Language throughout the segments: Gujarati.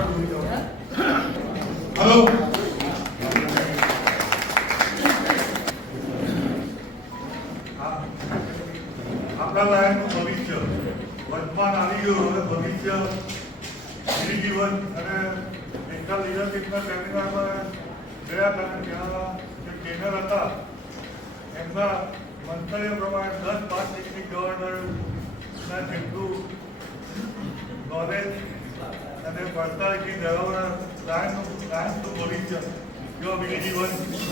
હેલો, આપણા લાયકનું ભવિષ્ય વર્તમાન આવી ગયું, હવે ભવિષ્ય જીવન અને નેશનલ લીડરશીપના સેમિનારમાં ગયા હતા. ત્યાં જે ટ્રેનર હતા એમના મંતવ્ય પ્રમાણે 10-5 ડિસ્ટ્રિક્ટ ગવર્નરના જેટલું નોલેજ અને પર્સનાલિટી ધરાવનાર લાયકનું ભવિષ્ય જો જીવન સપનું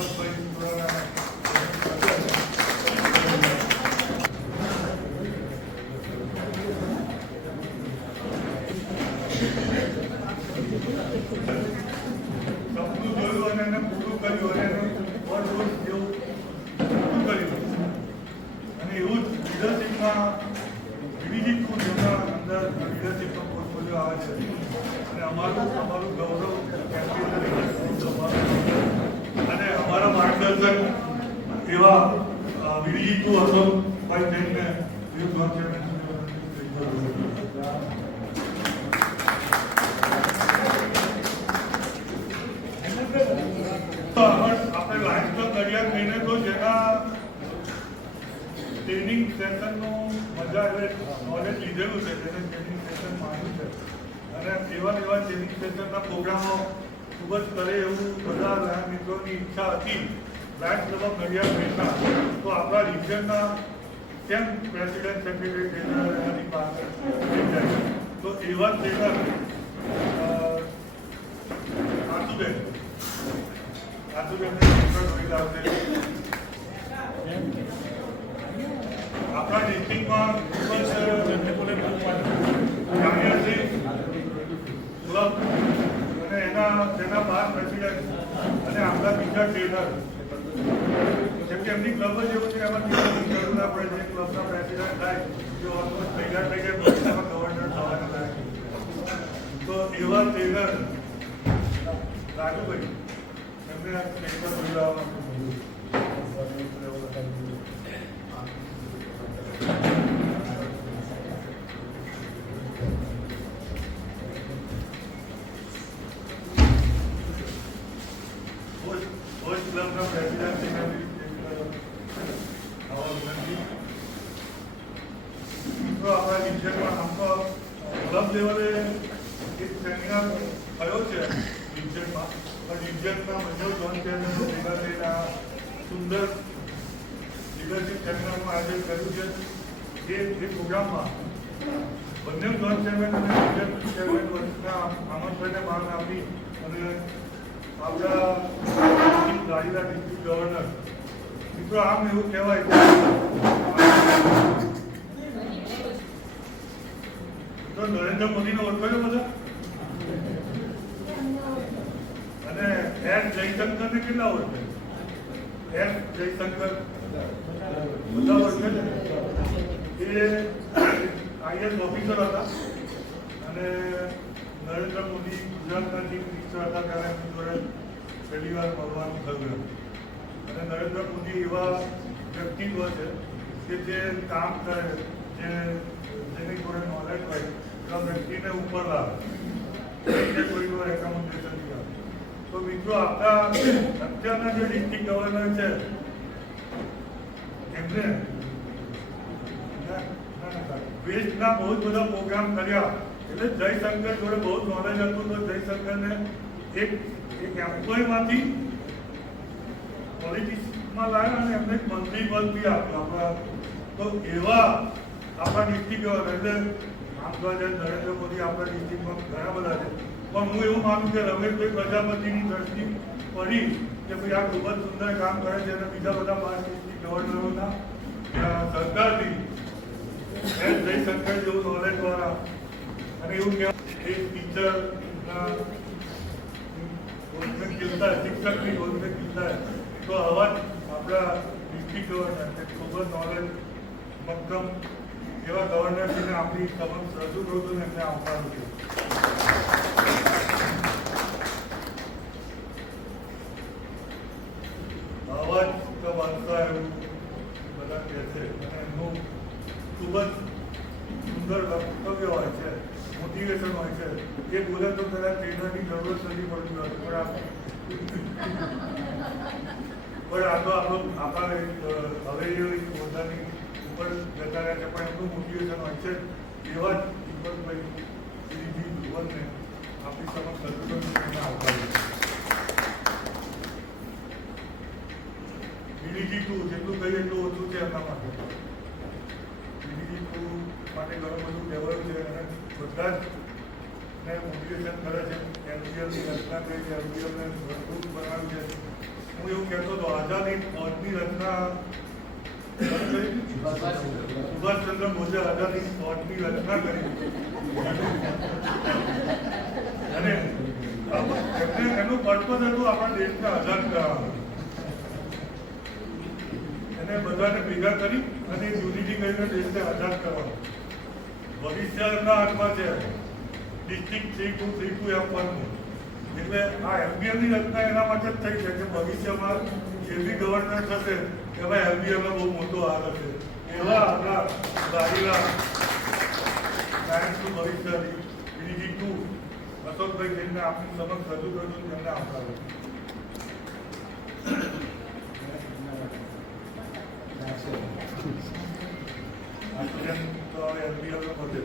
જોયું અને એને પૂરું કર્યું અને એને જેવું પૂરું કર્યું. અને એવું જ લીડરશીપમાં વિવિધ જેમના અંદર લીડરશીપનો પોર્ટફોલિયો આવે છે અને અમારું ગૌરવ અને અમારા માર્ગદર્શક એવા વિડીજીતુ અશોકભાઈ જૈનને આપણે લાયન્સ ક્લબ નડિયાદ મહિને તો જેના ટ્રેનિંગ સેશનનું મજા એટલે નોલેજ લીધેલું છે, જેને ટ્રેનિંગ સેશન માન્યું છે અને એવા ટ્રેનિંગ સેશનના પ્રોગ્રામો ખૂબ જ કરે એવું બધા લાયન મિત્રોની ઈચ્છા હતી. લાયન્સ ક્લબ ઓફ નડિયાદ મહિના તો આપણા રિજનના કેમ પ્રેસિડેન્ટ સેક્રેટરી જનરલ એની પાસે જાય તો એવા ટ્રેનર આતુબેનને જોઈ લાવશે. આપણા ડિસ્ટ્રિક્ટમાં જાણ્યાસી ક્લબ અને તેના 5 પ્રેસિડેન્ટ અને આપણા બીજા ટ્રેનર જેમ કે એમની ક્લબ જ એવું છે એમાં જરૂર ના પડે જે ક્લબના પ્રેસિડેન્ટ થાય જો ઓલમોસ્ટ તૈયાર થઈ ગયા ભવિષ્યમાં ગવર્નર થવાના થાય તો એવા ટ્રેનર રાજુભાઈ એમને ટ્રેનર બોલાવવા ક્લબના પ્રેસિડેન્ટ આપણા રિજનમાં આમ તો ક્લબ લેવલે એક સેમિનાર થયો છે રિજનમાં, પણ રિજનના બંને ઝોન ચેરમેનો ભેગા થઈને સુંદર લીડરશીપ સેમિનારનું આયોજન કર્યું છે. એ પ્રોગ્રામમાં બંને ઝોન ચેરમેન અને રિજન ચેરમેન વચ્ચેના આમંત્રણને માન આપી અને આપણા ગાડીના ડિસ્ટ્રિક્ટ ગવર્નર મિત્રો આમ એવું કહેવાય તો નરેન્દ્ર મોદીનો ઓળખો છો બધા અને એસ જયશંકરને કેટલા ઓળખે? એસ જયશંકર બધા ઓળખે છે. એ આઈએસ ઓફિસર હતા અને નરેન્દ્ર મોદી ગુજરાતના ચીફ મિનિસ્ટર હતા ત્યારે એમની જોડે પહેલી વાર મળવાનું થયું. અને નરેન્દ્ર મોદી એવા વ્યક્તિત્વ છે કે જે કામ કરે, જેની જોડે નોલેજ હોય એવા વ્યક્તિને ઉપર લાવે, કોઈ રેકમેન્ડેશન કરે. તો મિત્રો આપણા અત્યારના જે ડિસ્ટ્રિક્ટ ગવર્નર છે એમને વેસ્ટના બહુ જ બધા પ્રોગ્રામ કર્યા એટલે જયશંકર જોડે બહુ નોલેજ હતું. તો જયશંકરને એક એમ્પ્લોયમાંથી પોલિટિક્સમાં લાવ્યા અને એમને મંત્રી પદ બી આપ્યું આપણા. તો એવા આપણા ડિસ્ટ્રિક્ટ એટલે આમ તો નરેન્દ્ર મોદી આપણા ડિસ્ટ્રિક્ટમાં ઘણા બધા છે, પણ હું એવું માનું કે રમેશભાઈ પ્રજાપતિની દ્રષ્ટિ પડી કે ભાઈ આ ખૂબ જ સુંદર કામ કરે છે અને બીજા બધા 5 ડિસ્ટ્રિક્ટ ગવર્નરોના સરકારથી જયશંકર જેવું નોલેજ દ્વારા અને એવું કહેવાય એક ટીચરના ખીલતા શિક્ષકની રોજને ખીલતા તો આવા જ આપણા ડિસ્ટ્રિક્ટ ગવર્નર ખૂબ જ નોલેજ મક્કમ એવા ગવર્નરશ્રીને આપણી સમક્ષ રજૂ કરું છું ને એમને આવકારું છું. આવા જ વાંચતા એવું બધા કહે છે અને એમનું ખૂબ જ સુંદર વક્તવ્ય હોય છે, મોટિવેશન હોય છે. એ બોલે તો કદાચ ટ્રેનરની જરૂરત નથી પડતી હોતી, પણ આ તો આપણા હવે પોતાની ઉપર જતા રહ્યા છે, પણ એમનું મોટિવેશન હોય છે. એવા જ હિંમતભાઈ શ્રીજી ભુવનને આપણી સમક્ષ સદુપયોગ આવકારીએ. બીડીજી 2 જેટલું કહીએ એટલું ઓછું છે એમના માટે. બીડીજી 2 માટે ઘણું બધું કહેવાયું છે અને બધા જ ને મોટિવેશન કરે છે. એમજીએલની રચના કરી છે, એમજીએલને મજબૂત બનાવ્યું છે. હું એવું કહેતો હતો, આઝાદી ફોજની રચના સુભાષચંદ્ર બોઝે આઝાદી ફોજની રચના કરી અને એનું પર્પઝ હતું આપણા દેશને આઝાદ કરાવવાનું. એને બધાને ભેગા કરી અને યુનિટી કરીને દેશને આઝાદ કરવાનો. ભવિષ્ય એમના હાથમાં છે. ડિસ્ટ્રિક્ટ 3232 આપવાનું. એટલે આ એમબીએમની રચના એના માટે જ થઈ છે કે ભવિષ્યમાં જે બી ગવર્નર થશે એમાં એમબીએમનો બહુ મોટો હાથ હશે. એવા આપણા ગાડીના સાયન્સનું ભવિષ્ય બીજી 2 અશોકભાઈ જેમને આપણી સમક્ષ રજૂ કર્યું તેમને આવકારે. તો હવે એમબીએમનો પદે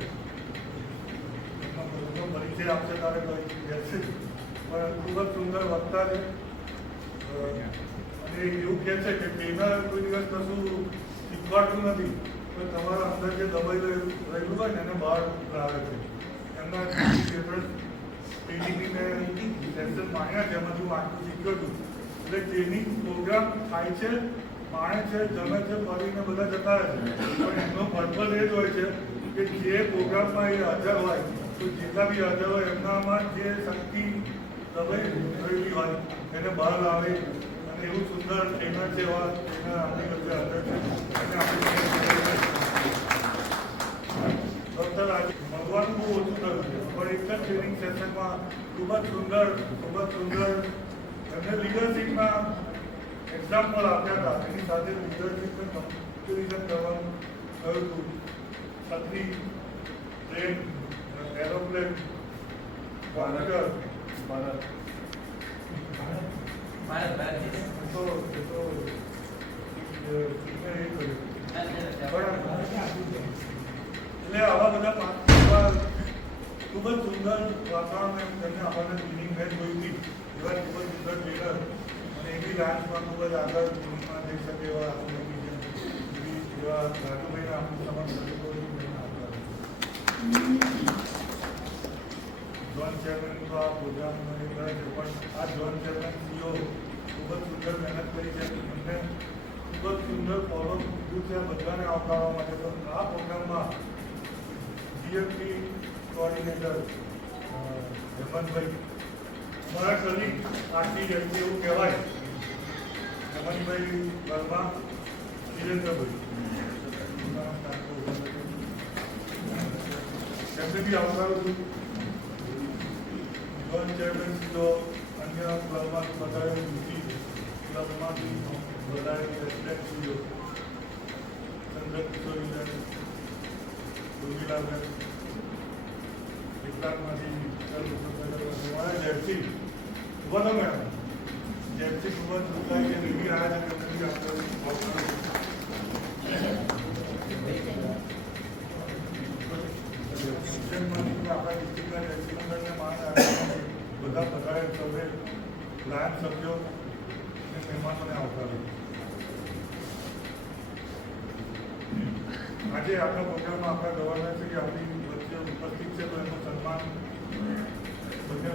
પરિચય આપશે તારે બેસશે, પણ ખૂબ જ સુંદર વક્તા છે અને એવું કહે છે કે ટ્રેનર કોઈ દિવસ કશું શીખવાડતું નથી, પણ તમારા અંદર જે દબાઈ રહેલું હોય ને એને બહાર લાવે છે. એમના ટ્રેનિંગની સેશન માણ્યા છે, એમાં હું આટલું શીખ્યો છું. એટલે ટ્રેનિંગ પ્રોગ્રામ થાય છે, માણે છે, જમે છે, ફરીને બધા જતા રહે છે, પણ એમનો પર્પઝ એ જ હોય છે કે જે પ્રોગ્રામમાં એ હાજર હોય તો જેટલા બી હાજર હોય એમનામાં જે શક્તિ દબાઈ રહેલી હોય એને બહાર લાવે. અને એવું સુંદર ટ્રેનર છે, એવા ટ્રેનર આપણી વચ્ચે હાજર છે અને આપણે ડૉક્ટર આજે મળવાનું બહુ ઓછું થયું છે, પણ એક જ ટ્રેનિંગ સેશનમાં ખૂબ જ સુંદર એમને લીડરશીપના એક્ઝામ્પલ આપ્યા હતા. એની સાથે લીડરશીપને કમ્પેરિઝન કરવાનું કહ્યું હતું. છત્રી, ટ્રેન, એરોપ્લેન, કોમ્પ્યુટર, એટલે આવા બધા ખૂબ જ સુંદર વાતાવરણ તેમને આપણને ટ્રેનિંગ મેચ જોઈ હતી. એવા ખૂબ જ સુંદર ટ્રેનર અને એવી લાંચમાં ખૂબ જ આગળ ટ્રેનિંગમાં જઈ શકે એવા એવા રાજુભાઈને આપણું સમક્ષ જોન ચેરમેન તો આ પ્રોગ્રામ કરે છે, પણ આ જોન ચેરમેન સીઓ ખૂબ જ સુંદર મહેનત કરી છે. એમને ખૂબ જ સુંદર ફોલો કીધું છે બધાને આવકારવા માટે. તો આ પ્રોગ્રામમાં જીએમપી કોઓર્ડિનેટર હેમંતભાઈ, અમારા કલીગ આરતી જયંતિ એવું કહેવાય, હેમંતભાઈ વર્મા, ધીરેન્દ્રભાઈ એમને બી આવકારું છું. જોન ચેરમેન સીઓ, અન્ય ક્લબમાંથી વધારે ક્લબમાંથી વધારે રેસિડેન્ટ સીઓ, ચંદ્રકિશોરીબેન, ઉર્મિલાબેન, કેટલાકમાંથી અમારા જેપસી બોલો મેડમ, જેપસી ખૂબ જ સુધાય છે. એવી આ છે કે બી આપણે આપણા ડિસ્ટ્રિક્ટના જેપસી મંડળને માન બધા બધાએ સૌએ લાયક સભ્યો અને મહેમાનોને આવકાર્યું. આજે આપણા પ્રોગ્રામમાં આપણા ગવર્નર શ્રી આપણી વચ્ચે ઉપસ્થિત છે, તો એનું સન્માન બંને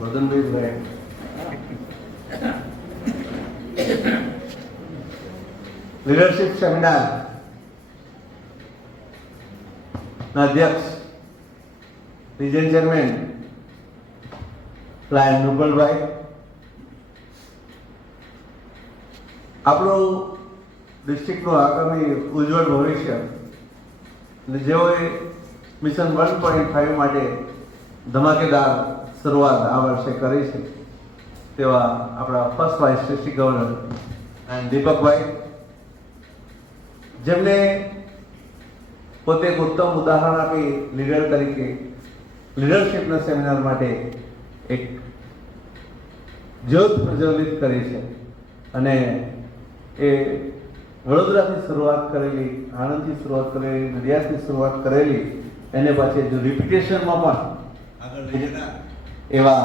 વદનભાઈ લીડરશિપ સેમિનાર ના અધ્યક્ષ રિજન ચેરમેન પ્લાન નુપલભાઈ, આપણું ડિસ્ટ્રિક્ટનું આગામી ઉજ્જવળ ભવિષ્ય જેઓએ મિશન 1.5 માટે ધમાકેદાર શરૂઆત આ વર્ષે કરી છે તેવા આપણા first vice district governor and Deepakbhai, જેમને પોતે એક ઉત્તમ ઉદાહરણ આપી લીડર તરીકે લીડરશિપના સેમિનાર માટે એક જ્યોત પ્રજ્વલિત કરી છે અને એ વડોદરાથી શરૂઆત કરેલી, આણંદથી શરૂઆત કરેલી, નડિયાદથી શરૂઆત કરેલી, એને પાછી જો રિપીટેશનમાં પણ આગળ લઈ જતા એવા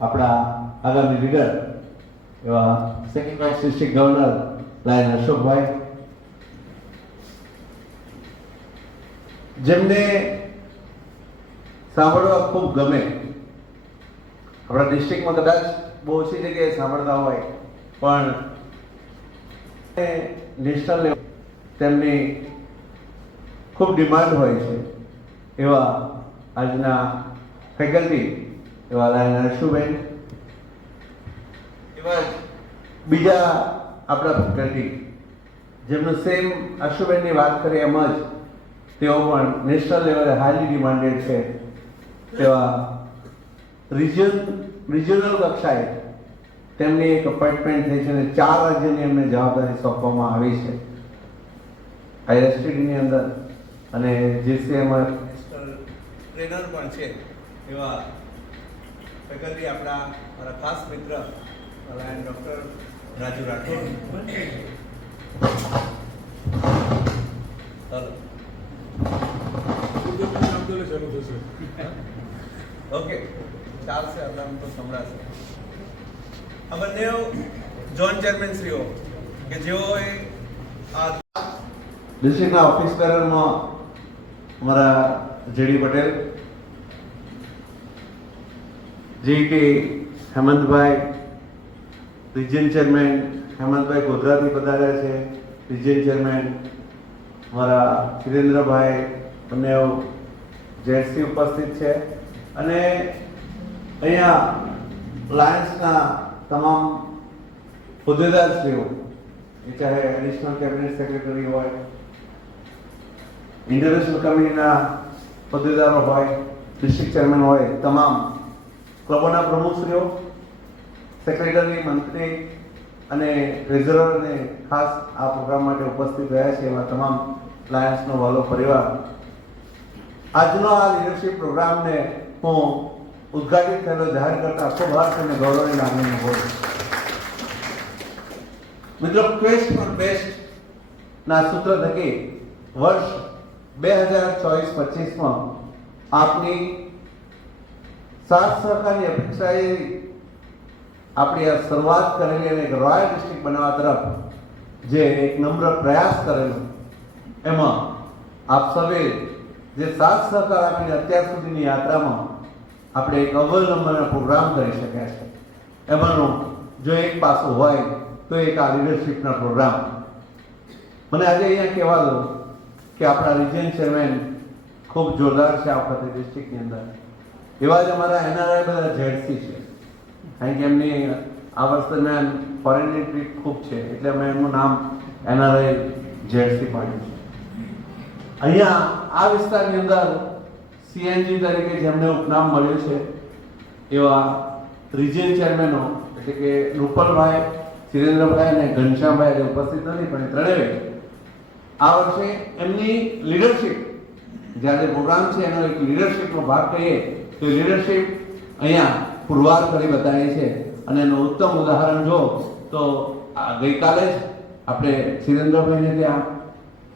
આપણા આગામી લીડર એવા second vice district governor lion Ashokbhai, જેમને સાંભળવા ખૂબ ગમે. આપણા ડિસ્ટ્રિક્ટમાં કદાચ બહુ ઓછી જગ્યાએ સાંભળતા હોય પણ નેશનલ લેવલ તેમની ખૂબ ડિમાન્ડ હોય છે એવા આજના ફેકલ્ટી એવા લાયન અશુબેન, એવા બીજા આપણા ફેકલ્ટી જેમનું સેમ અશુબેનની વાત કરીએ એમ જ તેઓ પણ નેશનલ લેવલે હાઈલી ડિમાન્ડેડ છે તેવા રિજનલ કક્ષાએ તેમની એક અપોઇન્ટમેન્ટ થઈ છે અને 4 રાજ્યની એમને જવાબદારી સોંપવામાં આવી છે આઈએસટીડીની અંદર અને જીસીએમઆર ટ્રેનર પણ છે એવા ફેકલ્ટી આપણા મારા ખાસ મિત્ર ડૉક્ટર રાજુ રાઠોડ. ઓકે, ચાલશે, અલ્લાહ તો સંભળાશે. આ બંને ઝોન ચેરમેન શ્રીઓ કે જેઓએ આ ડિસ્ટ્રિક્ટના ઓફિસ બેરરમાં અમારા જેડી પટેલ, જીટી હેમંતભાઈ, રિજિયન ચેરમેન હેમંતભાઈ ગોધરાથી પધાર્યા છે, રિજિયન ચેરમેન અમારા સુરેન્દ્રભાઈ, બંને જેડસી ઉપસ્થિત છે અને અહીંયા લાયન્સના તમામ હોદ્દેદારશ્રીઓ, એ ચાહે એડિશનલ કેબિનેટ સેક્રેટરી હોય, ઇન્ટરનેશનલ કમિટીના હોદ્દેદારો હોય, ડિસ્ટ્રિક્ટ ચેરમેન હોય, તમામ ક્લબોના પ્રમુખશ્રીઓ, સેક્રેટરી, મંત્રી અને ટ્રેઝરર અને ખાસ આ પ્રોગ્રામ માટે ઉપસ્થિત રહ્યા છે એવા તમામ લાયન્સનો વાલો પરિવાર, આજનો આ લીડરશિપ પ્રોગ્રામને હું ઉદ્ઘાટિત થયેલો જાહેર કરતા ખૂબ હર્ષ અને ગૌરવની લાગણી અનુભવું. મિત્રો, ક્વેસ્ટ ફોર બેસ્ટ ના સૂત્ર થકી વર્ષ 2024-25માં આપની સાથ સહકારની અપેક્ષાએ આપણી આ શરૂઆત કરેલી અને એક રોયલ ડિસ્ટ્રિક્ટ બનાવવા તરફ જે એક નમ્ર પ્રયાસ કરેલો, એમાં આપ સૌએ જે સાથ સહકાર આપીને અત્યાર સુધીની યાત્રામાં આપણે એક અવ્વલ નંબરનો પ્રોગ્રામ કરી શક્યા છે. એમાંનું જો એક પાસું હોય તો એક આ લીડરશિપના પ્રોગ્રામ. મને આજે અહીંયા કહેવા દો કે આપણા રિજિયન ચેરમેન ખૂબ જોરદાર છે આ વખતે ડિસ્ટ્રિક્ટની અંદર. એવા જ અમારા એનઆરઆઈ બધા જેડસી છે, કારણ કે એમની આ વર્ષ દરમિયાન ફોરેનની ટ્રીપ ખૂબ છે એટલે અમે એમનું નામ એનઆરઆઈ જેડસી પાડ્યું છે. અહીંયા આ વિસ્તારની અંદર સીએનજી તરીકે જેમને ઉપનામ મળ્યું છે એવા રિજિયન ચેરમેનો એટલે કે રૂપલભાઈ, સુરેન્દ્રભાઈ અને ઘનશ્યામભાઈ આજે ઉપસ્થિત નથી, પણ એ ત્રણેય આ વર્ષે એમની લીડરશિપ, જ્યારે પ્રોગ્રામ છે એનો એક લીડરશિપનો ભાગ કહીએ તો લીડરશિપ અહીંયા પુરવાર કરી બતાવી છે અને એનું ઉત્તમ ઉદાહરણ જો તો ગઈકાલે જ આપણે સુરેન્દ્રભાઈને ત્યાં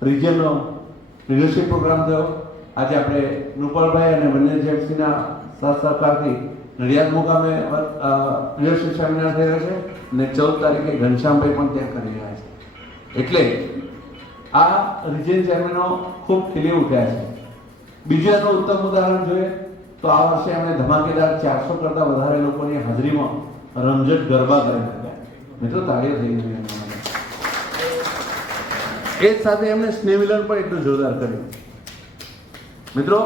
રિજિયનનો લીડરશિપ પ્રોગ્રામ થયો. આજે આપણે રૂપલભાઈ અને બંને જેડસીના સાથ સહકારથી નડિયાદ મુકામે લીડરશિપ સેમિનાર થયો છે અને 14 તારીખે ઘનશ્યામભાઈ પણ ત્યાં કરી રહ્યા છે. એટલે આ રિજિયન ચેરમેનો ખૂબ ખીલી ઉઠ્યા છે. બીજું એનું ઉત્તમ ઉદાહરણ જોઈએ તો આ વર્ષે અમે ધમાકેદાર 400 કરતા વધારે લોકોની હાજરીમાં રમઝટ ગરબા કરી શક્યા. મિત્રો, તાળીઓ થઈ ગઈ. એ જ સાથે એમણે સ્નેહ મિલન પણ એટલું જોરદાર કર્યું. મિત્રો,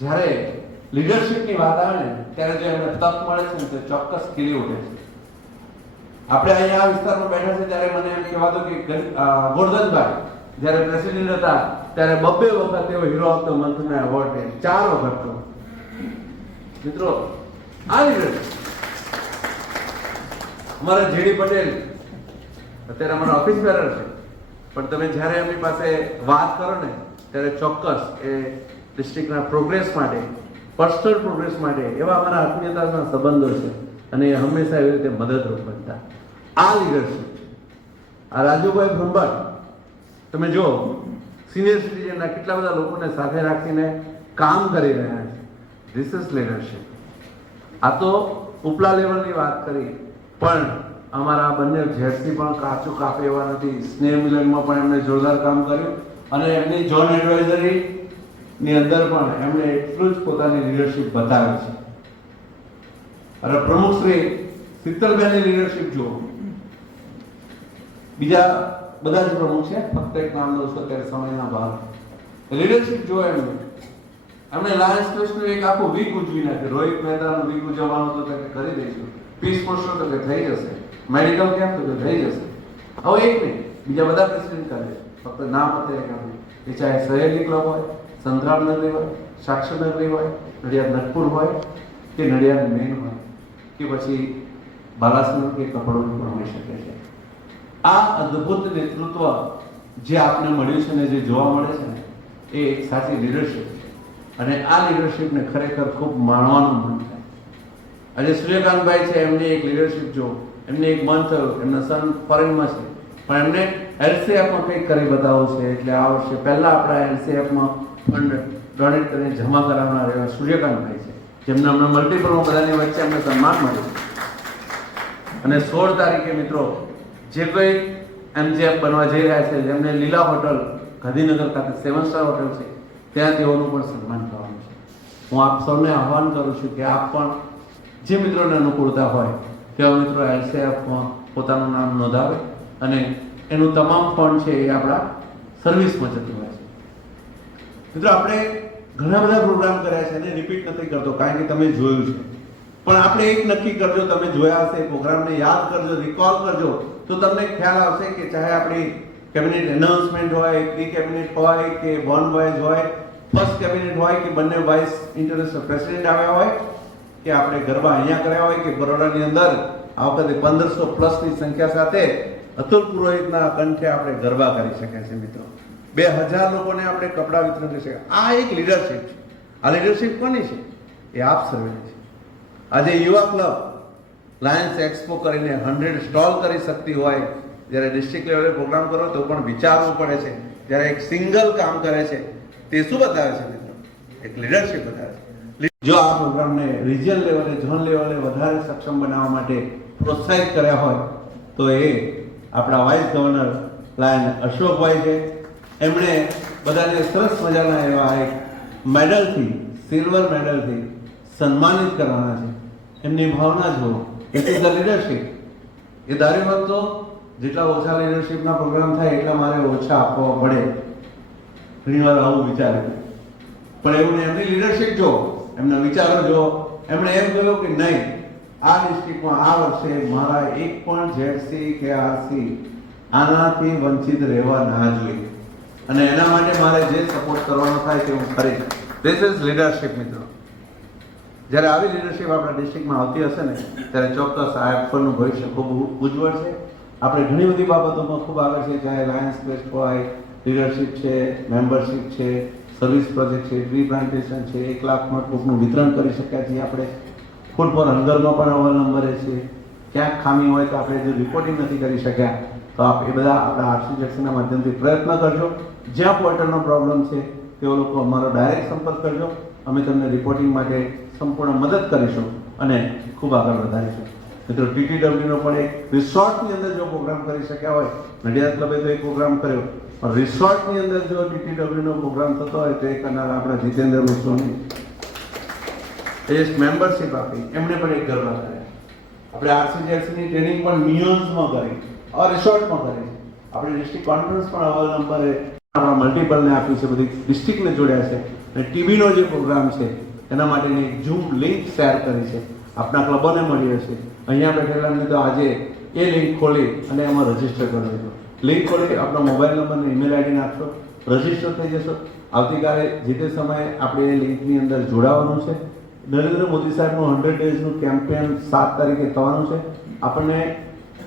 જ્યારે લીડરશિપની વાત આવે ને ત્યારે જો એમને તક મળે છે ને તો ચોક્કસ ખીલી ઉઠે છે. આપણે અહીંયા આ વિસ્તારમાં બેઠા છે ત્યારે મને એમ કહેવાતું કે ગોરધનભાઈ જ્યારે પ્રેસિડેન્ટ હતા ત્યારે 2 વખત એવો હીરો ઓફ ધ મંથનો એવોર્ડ 4 વખત. મિત્રો, આ લીડરશિપ. અમારા જેડી પટેલ અત્યારે અમારા ઓફિસ બેરર છે, પણ તમે જ્યારે એમની પાસે વાત કરો ને ત્યારે ચોક્કસ એ ડિસ્ટ્રિક્ટના પ્રોગ્રેસ માટે, પર્સનલ પ્રોગ્રેસ માટે એવા અમારા આત્મીયતાના સંબંધો છે અને એ હંમેશા એવી રીતે મદદરૂપ બનતા. આ લીડરશિપ. આ રાજુભાઈ બ્રહ્મભટ્ટ તમે જો સિનિયર સિટીઝનના કેટલા બધા લોકોને સાથે રાખીને કામ કરી રહ્યા છે. This is leadership. આ તો ઉપલા લેવલની વાત કરી, પણ અમારા બંને જેટ્સની પણ કાચું કાપે એવા નથી. સ્નેહ મિલનમાં પણ એમણે જોરદાર કામ કર્યું અને એમની જોન એડવાઇઝરી ની અંદર પણ એમણે એટલું જ પોતાની લીડરશિપ બતાવી છે. અને પ્રમુખ શ્રી શીતલબેનની લીડરશિપ જુઓ. બીજા બધા જ પ્રમુખ છે, ફક્ત એક નામ દઉં છું અત્યારે સમયના ભાર. લીડરશિપ જુઓ એમણે લાયન્સ ક્લબનું એક આખું વીક ઉજવી નાખ્યું. રોહિત મહેતાનું વીક ઉજવવાનું તો કે કરી દઈશું, પીસ પોસ્ટર તો કે થઈ જશે, મેડિકલ કેમ્પ તો કે થઈ જશે. હવે એક નહીં, બીજા બધા પ્રેસિડેન્ટ કરે છે, ફક્ત નામ અત્યારે કાઢવું. એ ચાહે સહેલી ક્લબ હોય, સંતરામ નગરી હોય, સાક્ષર નગરી હોય, નડિયાદ નટપુર હોય કે નડિયાદ મેન હોય કે પછી બાલાસનગર કે કપડોળ પણ હોઈ શકે છે. આ અદ્ભુત નેતૃત્વ જે આપને મળ્યું છે ને જે જોવા મળે છે ને એ એક સાચી લીડરશિપ છે. અને આ લીડરશિપને ખરેખર ખૂબ માણવાનું મન થાય. આજે સૂર્યકાંતભાઈ છે, એમની એક લીડરશિપ જો, એમને એક મન થયું, એમના સન ફોરેનમાં છે, પણ એમને એલસીએફમાં કંઈક કરી બતાવવું છે. એટલે આ વર્ષે પહેલા આપણા એલસીએફમાં ફંડ ડોનેટ કરીને જમા કરાવનાર એવા સૂર્યકાંતભાઈ છે, જેમને અમને મલ્ટીપલમાં બધાની વચ્ચે અમને સન્માન મળ્યું. અને 16 તારીખે મિત્રો જે કોઈ એમજીએફ બનવા જઈ રહ્યા છે, જેમને લીલા હોટલ ગાંધીનગર ખાતે 7 સ્ટાર હોટલ છે, ત્યાં તેઓનું પણ સન્માન કરવાનું છે. હું આપ સૌને આહ્વાન કરું છું કે આપ પણ જે મિત્રોને અનુકૂળતા હોય તેવા મિત્રો એલસીએફમાં પોતાનું નામ નોંધાવે અને એનું તમામ ફંડ છે એ આપણા સર્વિસમાં જતું હોય છે. મિત્રો આપણે ઘણા બધા પ્રોગ્રામ કર્યા છે અને રિપીટ નથી કરતો, કારણ કે તમે જોયું છે. પણ આપણે એક નક્કી કરજો, તમે જોયા હશે પ્રોગ્રામને યાદ કરજો, રિકોલ કરજો, તો તમને ખ્યાલ આવશે કે ચાહે આપણી કેબિનેટ એનાઉન્સમેન્ટ હોય, પ્રી કેબિનેટ હોય કે વન વાઇઝ હોય, ફર્સ્ટ કેબિનેટ હોય કે બંને વાઇસ ઇન્ટરનેશનલ પ્રેસિડેન્ટ આવ્યા હોય કે આપણે ગરબા અહીંયા કર્યા હોય કે બરોડાની અંદર આ વખતે 1500 પ્લસની સંખ્યા સાથે અતુલ પુરોહિતના કંઠે આપણે ગરબા કરી શક્યા છે. મિત્રો 2000 લોકોને આપણે કપડાં વિતરણ કરી શક્યા. આ એક લીડરશિપ છે. આ લીડરશિપ કોની છે? એ આપ સર્વેની છે. આજે યુવા ક્લબ લાયન્સ એક્સપો કરીને 100 સ્ટોલ કરી શકતી હોય, જ્યારે ડિસ્ટ્રિક્ટ લેવલે પ્રોગ્રામ કરો તો પણ વિચારવું પડે છે. જ્યારે એક સિંગલ કામ કરે છે તે શું બતાવે છે મિત્રો? એક લીડરશિપ બતાવે છે. જો આ પ્રોગ્રામને રિજિયન લેવલે, ઝોન લેવલે વધારે સક્ષમ બનાવવા માટે પ્રોત્સાહિત કર્યા હોય તો એ આપણા વાઇસ ગવર્નર લાયન અશોકભાઈ છે. એમણે બધાને સરસ મજાના એવા એક મેડલથી, સિલ્વર મેડલથી સન્માનિત કરવાના છે. એમની ભાવના જુઓ, ઇટ ઇઝ ધ લીડરશિપ. એ ધારી વખત તો જેટલા ઓછા લીડરશિપના પ્રોગ્રામ થાય એટલા મારે ઓછા આપવા પડે, ઘણીવાર આવું વિચારે. પણ એવું એમની લીડરશિપ જો, એમના વિચારો જો, એમણે એમ કહ્યું કે નહીં, આ ડિસ્ટ્રિક્ટમાં આ વર્ષે મારા એક પણ જેડસી કે આરસી આનાથી વંચિત રહેવા ના જોઈએ અને એના માટે મારે જે સપોર્ટ કરવાનો થાય તે હું કરીશ. ધીસ ઇઝ લીડરશિપ મિત્રો. જ્યારે આવી લીડરશિપ આપણા ડિસ્ટ્રિક્ટમાં આવતી હશે ને ત્યારે ચોક્કસ આ એફનું ભવિષ્ય ખૂબ ઉજ્જવળ છે. આપણે ઘણી બધી બાબતોમાં ખૂબ આગળ છે, ચાહે લાયન્સ બેસ્ટ હોય, લીડરશિપ છે, મેમ્બરશિપ છે, સર્વિસ પ્રોજેક્ટ છે, ટ્રી પ્લાન્ટેશન છે, 1 લાખ નોટબુકનું વિતરણ કરી શક્યા છીએ આપણે. ફૂડ ફોર હંગરમાં પણ અવ્વલ નંબરે છે. ક્યાંક ખામી હોય તો આપણે જો રિપોર્ટિંગ નથી કરી શક્યા તો આપ એ બધા આપણા આરસીજેક્સના માધ્યમથી પ્રયત્ન કરજો. જ્યાં પોર્ટલનો પ્રોબ્લેમ છે તેઓ લોકો અમારો ડાયરેક્ટ સંપર્ક કરજો. અમે તમને રિપોર્ટિંગ માટે સંપૂર્ણ મદદ કરીશું અને ખૂબ આગળ વધારીશું. મિત્રો ટીટીડબ્લ્યુનો પણ એક રિસોર્ટની અંદર જો પ્રોગ્રામ કરી શક્યા હોય, નડિયાદ ક્લબે તો એક પ્રોગ્રામ કર્યો, પણ રિસોર્ટની અંદર જો ટીટીડબ્લ્યુનો પ્રોગ્રામ થતો હોય તો એ કરનાર આપણા જીતેન્દ્ર મિશ્રોની એ મેમ્બરશિપ આપી, એમણે પણ એક ગરબા કર્યા. આપણે આરસીજેક્સની ટ્રેનિંગ પણ મિયોન્સમાં કરી, રિસોર્ટમાં કરી. આપણે ડિસ્ટ્રિક્ટ કોન્ફરન્સ પણ અવ્વલ નંબરે આપણા મલ્ટીપલને આપ્યું છે, બધી ડિસ્ટ્રિક્ટને જોડ્યા છે. અને ટીવીનો જે પ્રોગ્રામ છે એના માટેની એક ઝૂમ લિંક શેર કરી છે, આપણા ક્લબોને મળી હશે. અહીંયા બેઠેલાને તો આજે એ લિંક ખોલી અને એમાં રજીસ્ટર કરી દેજો. લિંક ખોલી આપણો મોબાઈલ નંબર અને ઈમેલ આઈડી નાખશો, રજીસ્ટર થઈ જશો. આવતીકાલે જે તે સમયે આપણે એ લિંકની અંદર જોડાવાનું છે નરેન્દ્ર મોદી સાહેબનું 100 ડેઝનું કેમ્પેન 7 તારીખે થવાનું છે. આપણને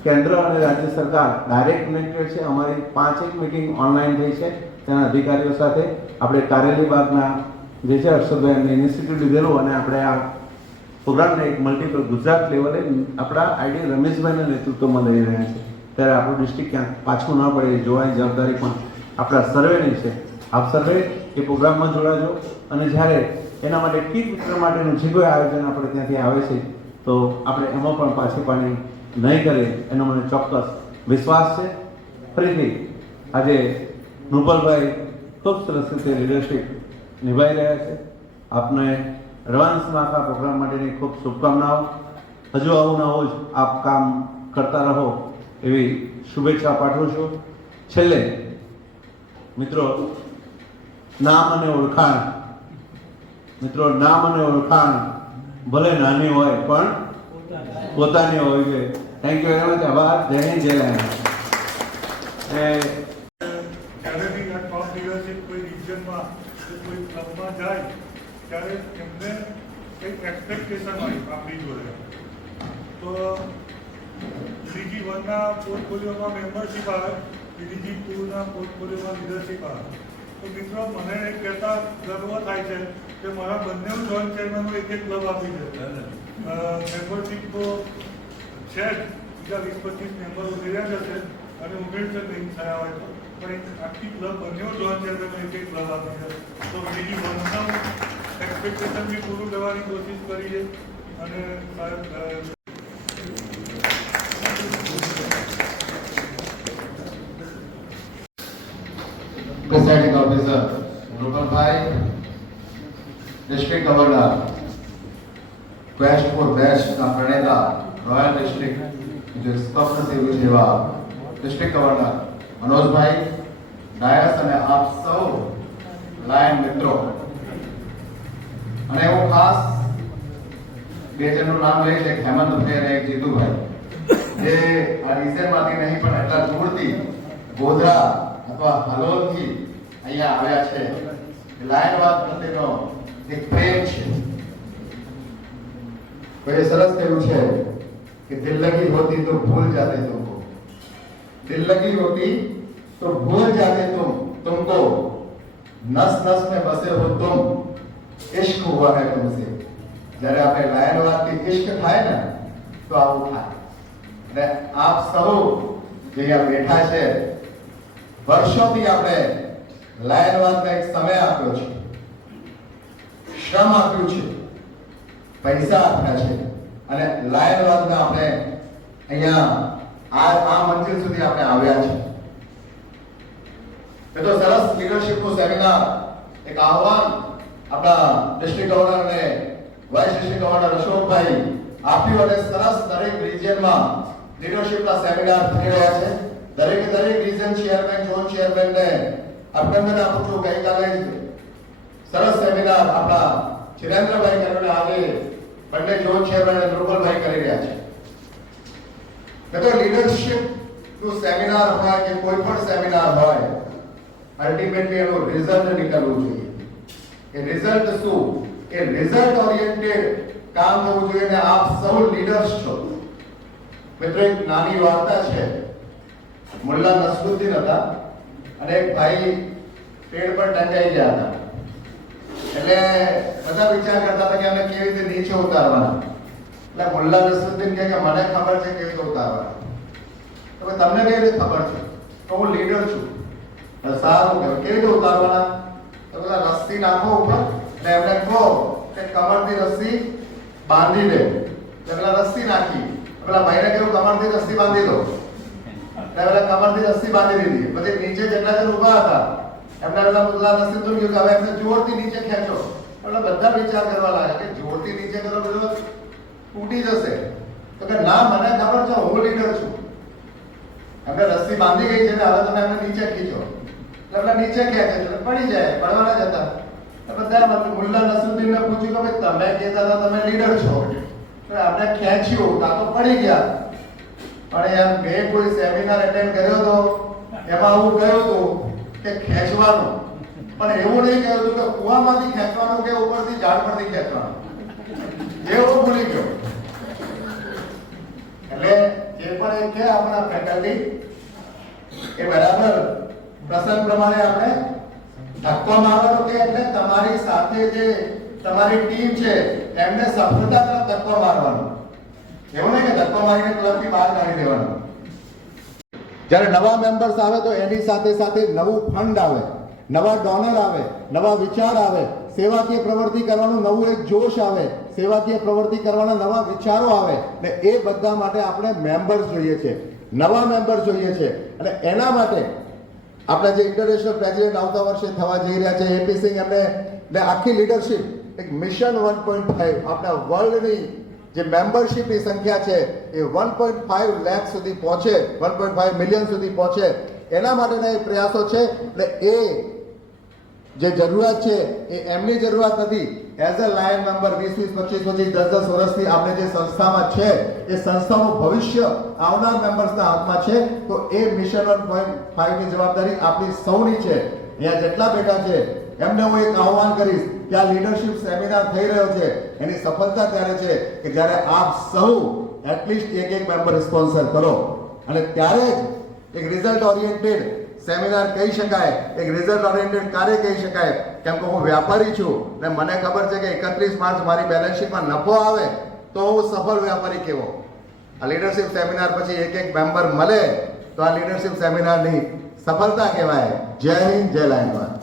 કેન્દ્ર અને રાજ્ય સરકાર ડાયરેક્ટ કનેક્ટેડ છે. અમારી 5 મિટિંગ ઓનલાઈન થઈ છે તેના અધિકારીઓ સાથે. આપણે કારેલી બાગના જે છે હર્ષદભાઈ એમને ઇનિશિયેટિવ લીધેલું અને આપણે આ પ્રોગ્રામને એક મલ્ટીપલ ગુજરાત લેવલે આપણા આઈડી રમેશભાઈના નેતૃત્વમાં લઈ રહ્યા છે. ત્યારે આપણું ડિસ્ટ્રિક્ટ ક્યાંક પાછું ન પડે એ જોવાની જવાબદારી પણ આપણા સર્વેની છે. આપ સર્વે એ પ્રોગ્રામમાં જોડાજો અને જ્યારે એના માટે કીટ વિતરણ માટેનું જે કોઈ આયોજન આપણે ત્યાંથી આવે છે તો આપણે એમાં પણ પાછી પાણી નહીં કરે એનો મને ચોક્કસ વિશ્વાસ છે. ફરીથી આજે નુપલભાઈ ખૂબ સરસ રીતે લીડરશિપ નિભાવી રહ્યા છે. આપને એડવાન્સમાં આખા પ્રોગ્રામ માટેની ખૂબ શુભકામનાઓ. હજુ આવું ને આવું જ આપ કામ કરતા રહો એવી શુભેચ્છા પાઠવું છું. છેલ્લે મિત્રો, નામ અને ઓળખાણ ભલે નાની હોય પણ પોતાની હોય છે. Thank you very much. આભાર. જય હિન્દ, જય લાયન. જ્યારે બી આ ટોપ લીડરશીપ કોઈ રિજિયનમાં કે કોઈ ક્લબમાં જાય ત્યારે એમને કંઈક એક્સપેક્ટેશન હોય આપણી જોડે. તો DG1ના પોર્ટફોલિયોમાં મેમ્બરશિપ આવે, DG2ના પોર્ટફોલિયોમાં લીડરશિપ આવે. તો મિત્રો, મને એક કહેતા ગર્વ થાય છે કે મારા બંને જોઈન્ટ ચેરમેનો એક ક્લબ આપી છે. મેમ્બરશિપ તો છે જ, બીજા 20-25 મેમ્બર ઉમેર્યા જશે અને ઉમેરશે નહીં થયા હોય તો, પણ આખી ક્લબ બંને જોઈન્ટ ચેરમેનો એક ક્લબ આપી છે. તો DG1નું એક્સપેક્ટેશન બી પૂરું કરવાની કોશિશ કરી છે. અને Presiding Officer Rupal Bhai, District Governor, Quest for Best का प्रणेता रॉयल डिस्ट्रिक्ट जो स्वप्न सेवी सेवा डिस्ट्रिक्ट गवर्नर मनोज भाई, डायस અને આપ સૌ લાયન મિત્રો, અને હું ખાસ બે જણનું નામ લઈશ, એક હેમંતભાઈ અને એક જીતુભાઈ, જે આ રિઝનમાંથી નહીં પણ એટલા દૂરથી ગોધરા અથવા હલોલથી અહીંયા આવ્યા છે. લાયનવાદ પ્રત્યેનો એક પ્રેમ છે. તો એ સરસ કહ્યું છે કે દિલ લગી હોતી તો ભૂલ જાતે તુમકો, દિલ લગી હોતી તો ભૂલ જાતે तुमको, नस नस में बसे हो तुम, इश्क हुआ है तुमसे. જ્યારે આપણે લાયનવાદથી ઇશ્ક થાય ને તો આવું થાય. અને આપ સૌ જે અહીંયા બેઠા છે, વર્ષોથી આપણે લાયનવાદને એક સમય આપ્યો છે, શ્રમ આપ્યું છે, પૈસા આપ્યા છે અને લાયનવાદને આપણે અહીંયા આ મંજિલ સુધી આપણે આવ્યા છે. એ તો સરસ લીડરશિપનું સેમિનાર, એક આહવાન આપણા ડિસ્ટ્રિક્ટ ગવર્નર અને વાઇસ ડિસ્ટ્રિક્ટ ગવર્નર અશોકભાઈ આપ્યું અને સરસ દરેક રિજિયનમાં લીડરશિપના સેમિનાર થઈ રહ્યા છે. દરેકે દરેક રિજિયન ચેરમેન, ઝોન ચેરમેનને અભિનંદન આપું છું. ગઈકાલે જ સરસ સેમિનાર આપણા ચિરેન્દ્રભાઈ કરીને આજે બંને ઝોન ચેરમેન અને રૂપલભાઈ કરી રહ્યા છે. તો લીડરશિપનું સેમિનાર હોય કે કોઈ પણ સેમિનાર હોય, અલ્ટિમેટલી એનું રિઝલ્ટ નીકળવું જોઈએ. એ રિઝલ્ટ શું? એ રિઝલ્ટ ઓરિએન્ટેડ કામ થવું જોઈએ. અને આપ સૌ લીડર્સ છો. મિત્રો, એક નાની વાર્તા છે. મુલ્લા નસરુદ્દીન હતા અને એક ભાઈ પેડ પર ટંગાઈ ગયા હતા. એટલે બધા વિચાર કરતા હતા કે આને કેવી રીતે નીચે ઉતારવાના. એટલે મુલ્લા નસરુદ્દીન કહે કે મને ખબર છે કેવી રીતે ઉતારવાના. તો તમને કેવી રીતે ખબર છે? તો હું લીડર છું. સારું, કેવી રીતે ઉતારવાના? તો પેલા રસ્સી નાખો ઉપર અને એમને કહો કે કમરથી રસ્સી બાંધી દે. પેલા રસ્સી નાખી, પેલા ભાઈને કહ્યું કમરથી રસ્સી બાંધી દો. પેલા કમરથી રસ્સી બાંધી દીધી. પછી નીચે જેટલા જણ ઊભા હતા એમને પેલા મુલ્લા નસરુદ્દીન કહ્યું કે હવે એમને જોરથી નીચે ખેંચો. એટલે બધા વિચાર કરવા લાગ્યા કે જોરથી નીચે કરો પેલો તૂટી જશે. તો કે ના, મને ખબર છે, હું લીડર છું. એમને રસ્સી બાંધી ગઈ છે ને હવે તમે એમને નીચે ખીચો. એટલે નીચે ખેંચે એટલે પડી જાય, પડવાના જ હતા. બધા મુલ્લા નસરુદ્દીનને પૂછ્યું કે ભાઈ તમે કહેતા હતા તમે લીડર છો, આપણે ખેંચ્યું કાં તો પડી ગયા. પણ યાર, મેં કોઈ સેમિનાર એટેન્ડ કર્યો હતો એમાં આવું કહ્યું હતું કે ખેંચવાનું, પણ એવું નહીં કહ્યું હતું કે કુવામાંથી ખેંચવાનું કે ઉપરથી ઝાડ પરથી ખેંચવાનું. એ હું ભૂલી ગયો. એટલે જે પણ એક છે આપણા ફેકલ્ટી એ બરાબર પ્રસંગ પ્રમાણે આપણે ધક્કો મારવાનો કે એટલે તમારી સાથે જે તમારી ટીમ છે એમને સફળતા તરફ ધક્કો મારવાનો. એવું નહીં કે ધક્કો મારીને ક્લબથી બહાર કાઢી દેવાનો. જ્યારે નવા મેમ્બર્સ આવે તો એની સાથે સાથે નવું ફંડ આવે, નવા ડોનર આવે, નવા વિચાર આવે, સેવાકીય પ્રવૃત્તિ કરવાનું નવું એક જોશ આવે, સેવાકીય પ્રવૃત્તિ કરવાના નવા વિચારો આવે ને એ બધા માટે આપણે મેમ્બર્સ જોઈએ છે, નવા મેમ્બર્સ જોઈએ છે. અને એના માટે આપણા જે ઇન્ટરનેશનલ પ્રેસિડેન્ટ આવતા વર્ષે થવા જઈ રહ્યા છે એપી સિંહ એમને ને આખી લીડરશિપ એક મિશન 1.5 આપણા વર્લ્ડની જે મેમ્બરશિપની સંખ્યા છે એ 1.5 લાખ સુધી પહોંચે, 1.5 મિલિયન સુધી પહોંચે એના માટેના એ પ્રયાસો છે. એટલે એ જે જરૂરિયાત છે એ એમની જરૂરિયાત નથી. એઝ અ લાયન મેમ્બર 20-20, 25-25, 10-10 વર્ષથી આપણે જે સંસ્થામાં છે એ સંસ્થાનું ભવિષ્ય આવનાર મેમ્બર્સના હાથમાં છે. તો એ મિશન 1.5 ની જવાબદારી આપણી સૌની છે. અહીંયા જેટલા બેઠા છે એમને હું એક આહ્વાન કરીશ કે આ લીડરશિપ સેમિનાર થઈ રહ્યો છે એની સફળતા ત્યારે છે કે જ્યારે આપ સૌ એટલીસ્ટ એક મેમ્બર સ્પોન્સર કરો અને ત્યારે જ એક રિઝલ્ટ ઓરિએન્ટેડ સેમિનાર કહી શકાય, એક રિઝલ્ટ ઓરિએન્ટેડ કાર્ય કહી શકાય. કેમ કે હું વ્યાપારી છું ને મને ખબર છે કે 31 માર્ચ મારી બેલેન્સ શીટમાં નફો આવે તો હું સફળ વ્યાપારી કહેવો. આ લીડરશિપ સેમિનાર પછી એક મેમ્બર મળે તો આ લીડરશિપ સેમિનારની સફળતા કહેવાય. જય હિન્દ, જય લાયનવાડ.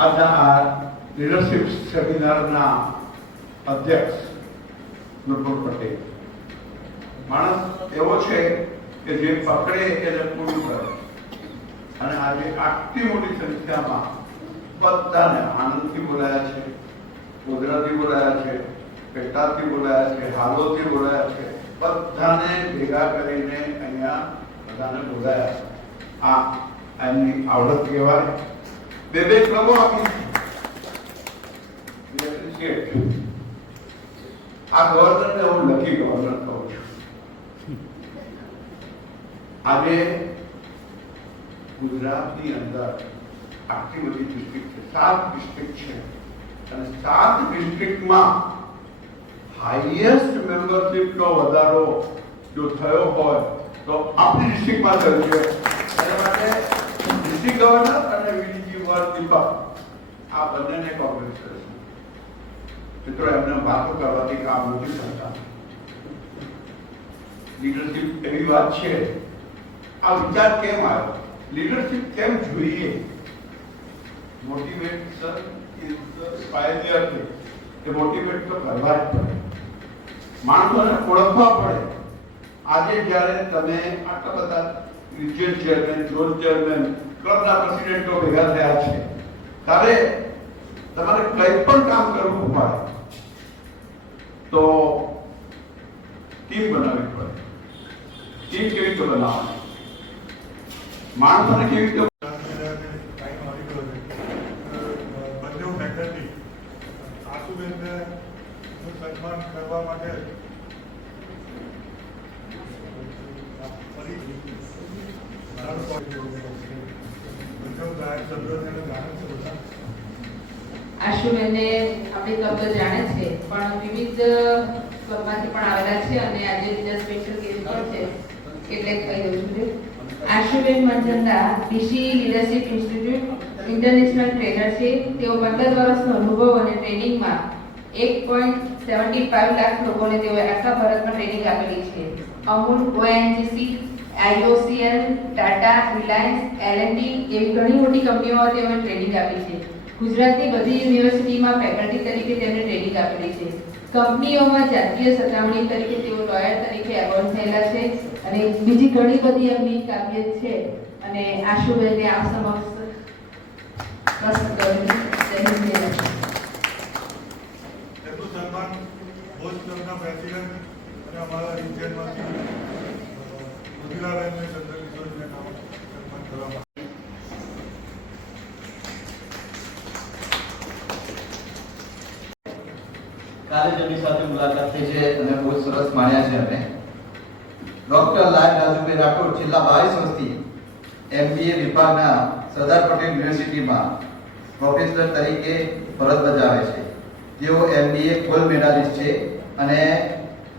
આજના લીડરશિપ સેમિનારના અધ્યક્ષ નુપુર પટેલ માણસ એવો છે કે જે પકડે એને પૂરું કરે. અને આજે આટલી મોટી સંખ્યામાં બધાને આનંદથી બોલાયા છે, ગોધરાથી બોલાયા છે, પેટાથી બોલાયા છે, હાલોથી બોલાયા છે, બધાને ભેગા કરીને અહીંયા બધાને બોલાયા. આ એમની આવડત કહેવાય. બે ક્લબો આપી આ ગવર્નરને હું લકી ગવર્નર કહું છું. આજે ગુજરાતની અંદર આટલી બધી ડિસ્ટ્રિક્ટ છે, 7 ડિસ્ટ્રિક્ટ છે અને 7 ડિસ્ટ્રિક્ટમાં હાઈએસ્ટ મેમ્બરશીપનો વધારો જો થયો હોય તો આપણી ડિસ્ટ્રિક્ટમાં થયો છે. એના માટે ડિસ્ટ્રિક્ટ ગવર્નર અને વીડીજી દીપક આ બંનેને કોંગ્રેચ્યુલેશન. મિત્રો એમને વાતો કરવાથી કામ નથી થતા. લીડરશિપ એવી વાત છે. આ વિચાર કેમ આવ્યો? લીડરશિપ કેમ જોઈએ? Motivation is the pioneer thing. A motivate તો કરવા જ પડે, માણસોને ઓળખવા પડે. આજે જ્યારે તમે આટલા બધા રિજિયન ચેરમેન, ઝોન ચેરમેન, ક્લબના પ્રેસિડેન્ટો ભેગા થયા છે ત્યારે તમારે કંઈ પણ કામ કરવું પડે તો ટીમ બનાવવી પડે. ટીમ કેવી રીતે બનાવવાની? માણસોને કેવી રીતે બંને ફેકલ્ટી આસુબેનને સન્માન કરવા માટે આશુબેનને આપણી ક્લબ તો જાણે છે પણ વિવિધ ક્લબમાંથી પણ આવેલા છે અને આજે બીજા સ્પેશિયલ ગેસ્ટ પણ છે એટલે કહી દઉં છું. આશુબેન મંજંદા BC leadership institute international trainer છે. તેઓ 15 વર્ષનો અનુભવ અને ટ્રેનિંગમાં 1.75 લાખ લોકોને તેઓ આખા ભારતમાં ટ્રેનિંગ આપેલી છે. Amul, ONGC, IOCL, Tata, Reliance, L&T એવી ઘણી મોટી કંપનીઓમાં તેઓએ ટ્રેનિંગ આપી છે. ગુજરાતની બધી યુનિવર્સિટીમાં ફેકલ્ટી તરીકે તેમને ટ્રેનિંગ આપેલી છે. કંપનીઓમાં જાતીય સત્તામણી તરીકે તેઓ લોયર તરીકે એવોર્ડ થયેલા છે અને બીજી ઘણી બધી એમની કાબિલિયત છે. અને આશુબેનને આ સમક્ષ એમનું સન્માન ભોજ ક્લબના પ્રેસિડેન્ટ અને અમારા રિજિયનમાંથી મધુરાબેનને ચંદ્રકિશોરને સન્માન કરવામાં આજે જ એમની સાથે મુલાકાત થઈ છે અને બહુ સરસ માણ્યા છે અમે. ડોક્ટર લાલ રાજુભાઈ રાઠોડ છેલ્લા 22 વર્ષથી MBA વિભાગના સરદાર પટેલ યુનિવર્સિટીમાં પ્રોફેસર તરીકે ફરજ બજાવે છે. તેઓ MBA ગોલ્ડ મેડાલિસ્ટ છે અને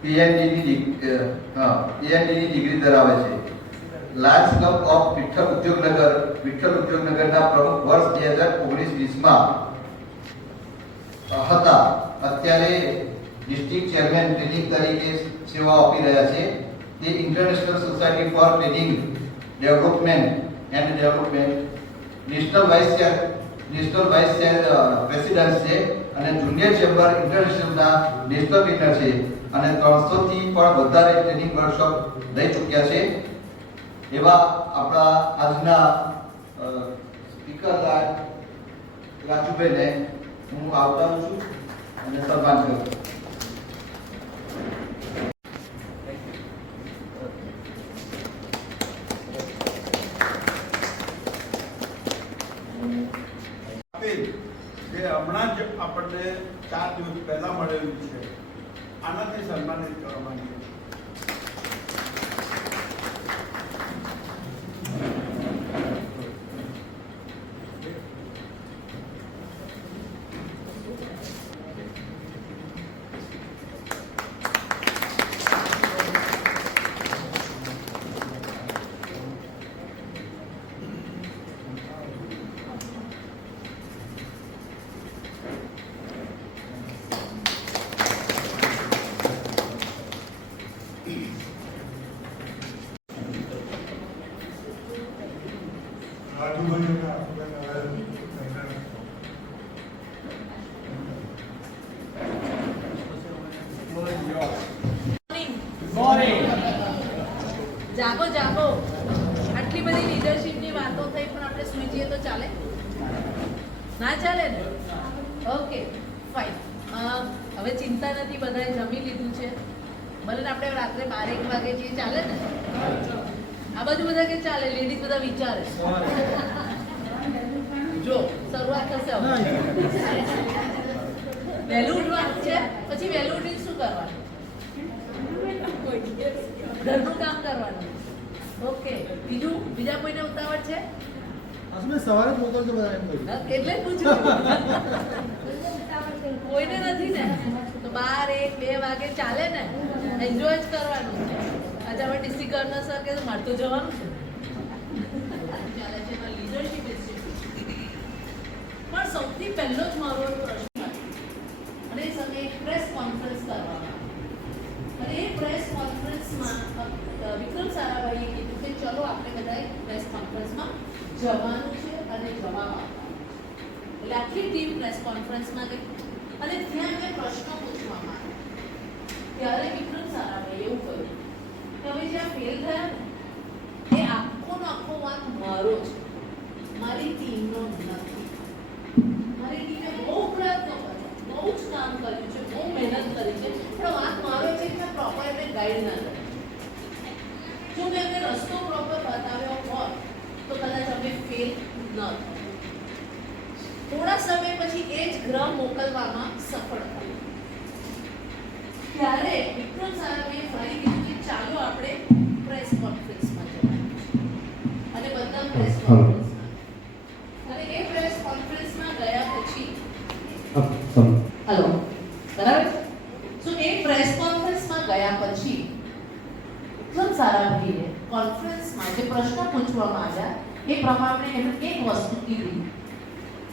PhD ની ડિગ્રી ધરાવે છે. લાયન્સ ક્લબ ઓફ વિઠ્ઠલ ઉદ્યોગનગરના પ્રમુખ વર્ષ 2019-20માં હતા. અત્યારે ડિસ્ટ્રિક્ટ ચેરમેન ટ્રેનિંગ તરીકે સેવાઓ આપી રહ્યા છે. તે international society for training development national vice president છે અને જુનિયર ચેમ્બર ઇન્ટરનેશનલના નેશનલ ટ્રેનર છે અને 300 થી પણ વધારે ટ્રેનિંગ વર્કશોપ લઈ ચૂક્યા છે. એવા આપણા આજના સ્પીકર રાજુભાઈને હું આવકારું છું અને સન્માન કરું છું. જે હમણાં જ આપણને 4 દિવસ પહેલા મળેલું છે, આનાથી સન્માનિત કરવા માંગીએ છીએ. જાગો જાગો, આટલી બધી લીડરશિપની વાતો થઈ પણ આપણે સુઈ જઈએ તો ચાલે? ના ચાલે ને? Okay fine. હવે ચિંતા નથી, બધાએ જમી લીધું છે. ભલે ને આપણે રાત્રે 12-1 વાગે જઈએ, ચાલે ને? આ બાજુ બધા કે ચાલે? લેડીઝ બધા વિચારે જો શરૂઆત થશે હવે. વહેલું ઉઠવાનું છે, પછી વહેલું ઉઠીને શું કરવાનું? ઘરનું કામ કરવાનું. ઓકે, બીજા કોઈને ઉતાવળ છે? સવારે મોકલજો બધા એમ કહ્યું. એટલે જ પૂછ્યું. કોઈને નથી ને? તો 12-1-2 વાગે ચાલે ને? એન્જોય જ કરવાનું છે. આજે હવે ડિસ્ટ્રિક્ટ ગવર્નર સર કે મારે તો જવાનું છે. ચાલે છે એમાં લીડરશિપ ઇન્સ્ટિટ્યૂટ. પણ સૌથી પહેલો જ મારો પ્રશ્ન અને એ સમયે પ્રેસ કોન્ફરન્સ કરવામાં અને એ પ્રેસ કોન્ફરન્સમાં વિક્રમ સારાભાઈએ કીધું કે ચલો આપણે બધાએ પ્રેસ કોન્ફરન્સમાં જવાનું છે અને જવાબ આપવા. એટલે આખી ટીમ પ્રેસ કોન્ફરન્સમાં ગઈ અને ત્યાં મેં પ્રશ્નો પૂછવામાં આવ્યા. ત્યારે વિક્રમ સારાભાઈએ એવું કહ્યું કે હવે જ્યાં ફેલ થયા ને એ આખો વાંક મારો છે, મારી ટીમનો નથી. મારી ટીમે બહુ પ્રયત્નો કર્યા, બહુ જ કામ કર્યું છે, બહુ મહેનત કરી છે, પણ વાંક મારો છે કે મેં પ્રોપર એમને ગાઈડ ના કર્યું. જો મેં એમને રસ્તો પ્રોપર બતાવ્યો હોત તો કદાચ અમે ફેલ ન થાત. થોડા સમય પછી એ જ ગ્રહ મોકલવામાં સફળ થયું. ત્યારે વિક્રમ સારાભાઈએ ફરી કીધું કે ચાલો આપણે પ્રેસ કોન્ફરન્સમાં જવાનું છે અને બધા પ્રેસ કોન્ફરન્સમાં. અને એ પ્રેસ કોન્ફરન્સમાં ગયા પછી હેલો બરાબર. સો એ પ્રેસ કોન્ફરન્સમાં ગયા પછી વિક્રમ સારાભાઈએ કોન્ફરન્સમાં જે પ્રશ્નો પૂછવામાં આવ્યા એ પ્રમાણે એમણે એક વસ્તુ કીધી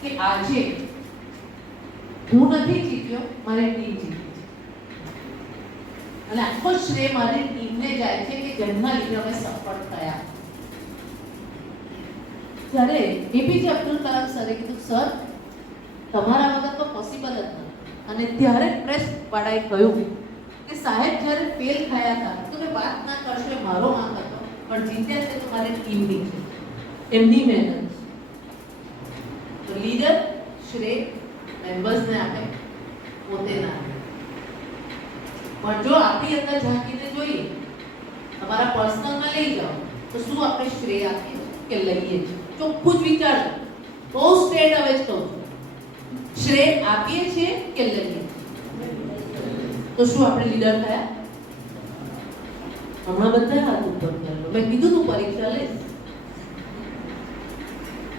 કે આજે હું નથી જીત્યો, મારી ટીમ જીતી છે અને આખો શ્રેય મારી ટીમને જાય છે કે જેમના લીધે અમે સફળ થયા. ત્યારે એપીજે અબ્દુલ કલામ સરે કીધું સર તમારા વગર તો પોસિબલ જ નથી. અને ત્યારે પ્રેસ વાળાએ કહ્યું કે સાહેબ જ્યારે ફેલ થયા હતા તો મેં વાત ના કરશો એ મારો વાંક હતો, પણ જીત્યા છે તો મારી ટીમની છે, એમની મહેનત છે. તો લીડર શ્રેય મેમ્બર્સને આપે, પોતે ના આપે. પણ જો આપણી અંદર ઝાંકીને જોઈએ, તમારા પર્સનલમાં લઈ જાઓ તો શું આપણે શ્રેય આપીએ કે લઈએ છીએ? ચોખ્ખું જ વિચારજો. બહુ સ્ટ્રેટ હવે જ કહું છું, શ્રેય આપીએ છીએ કે લઈએ છીએ? તો શું આપણે લીડર થયા? હમણાં બધા હાથ ઉપર કરેલો. મેં કીધું તું પરીક્ષા લઈશ.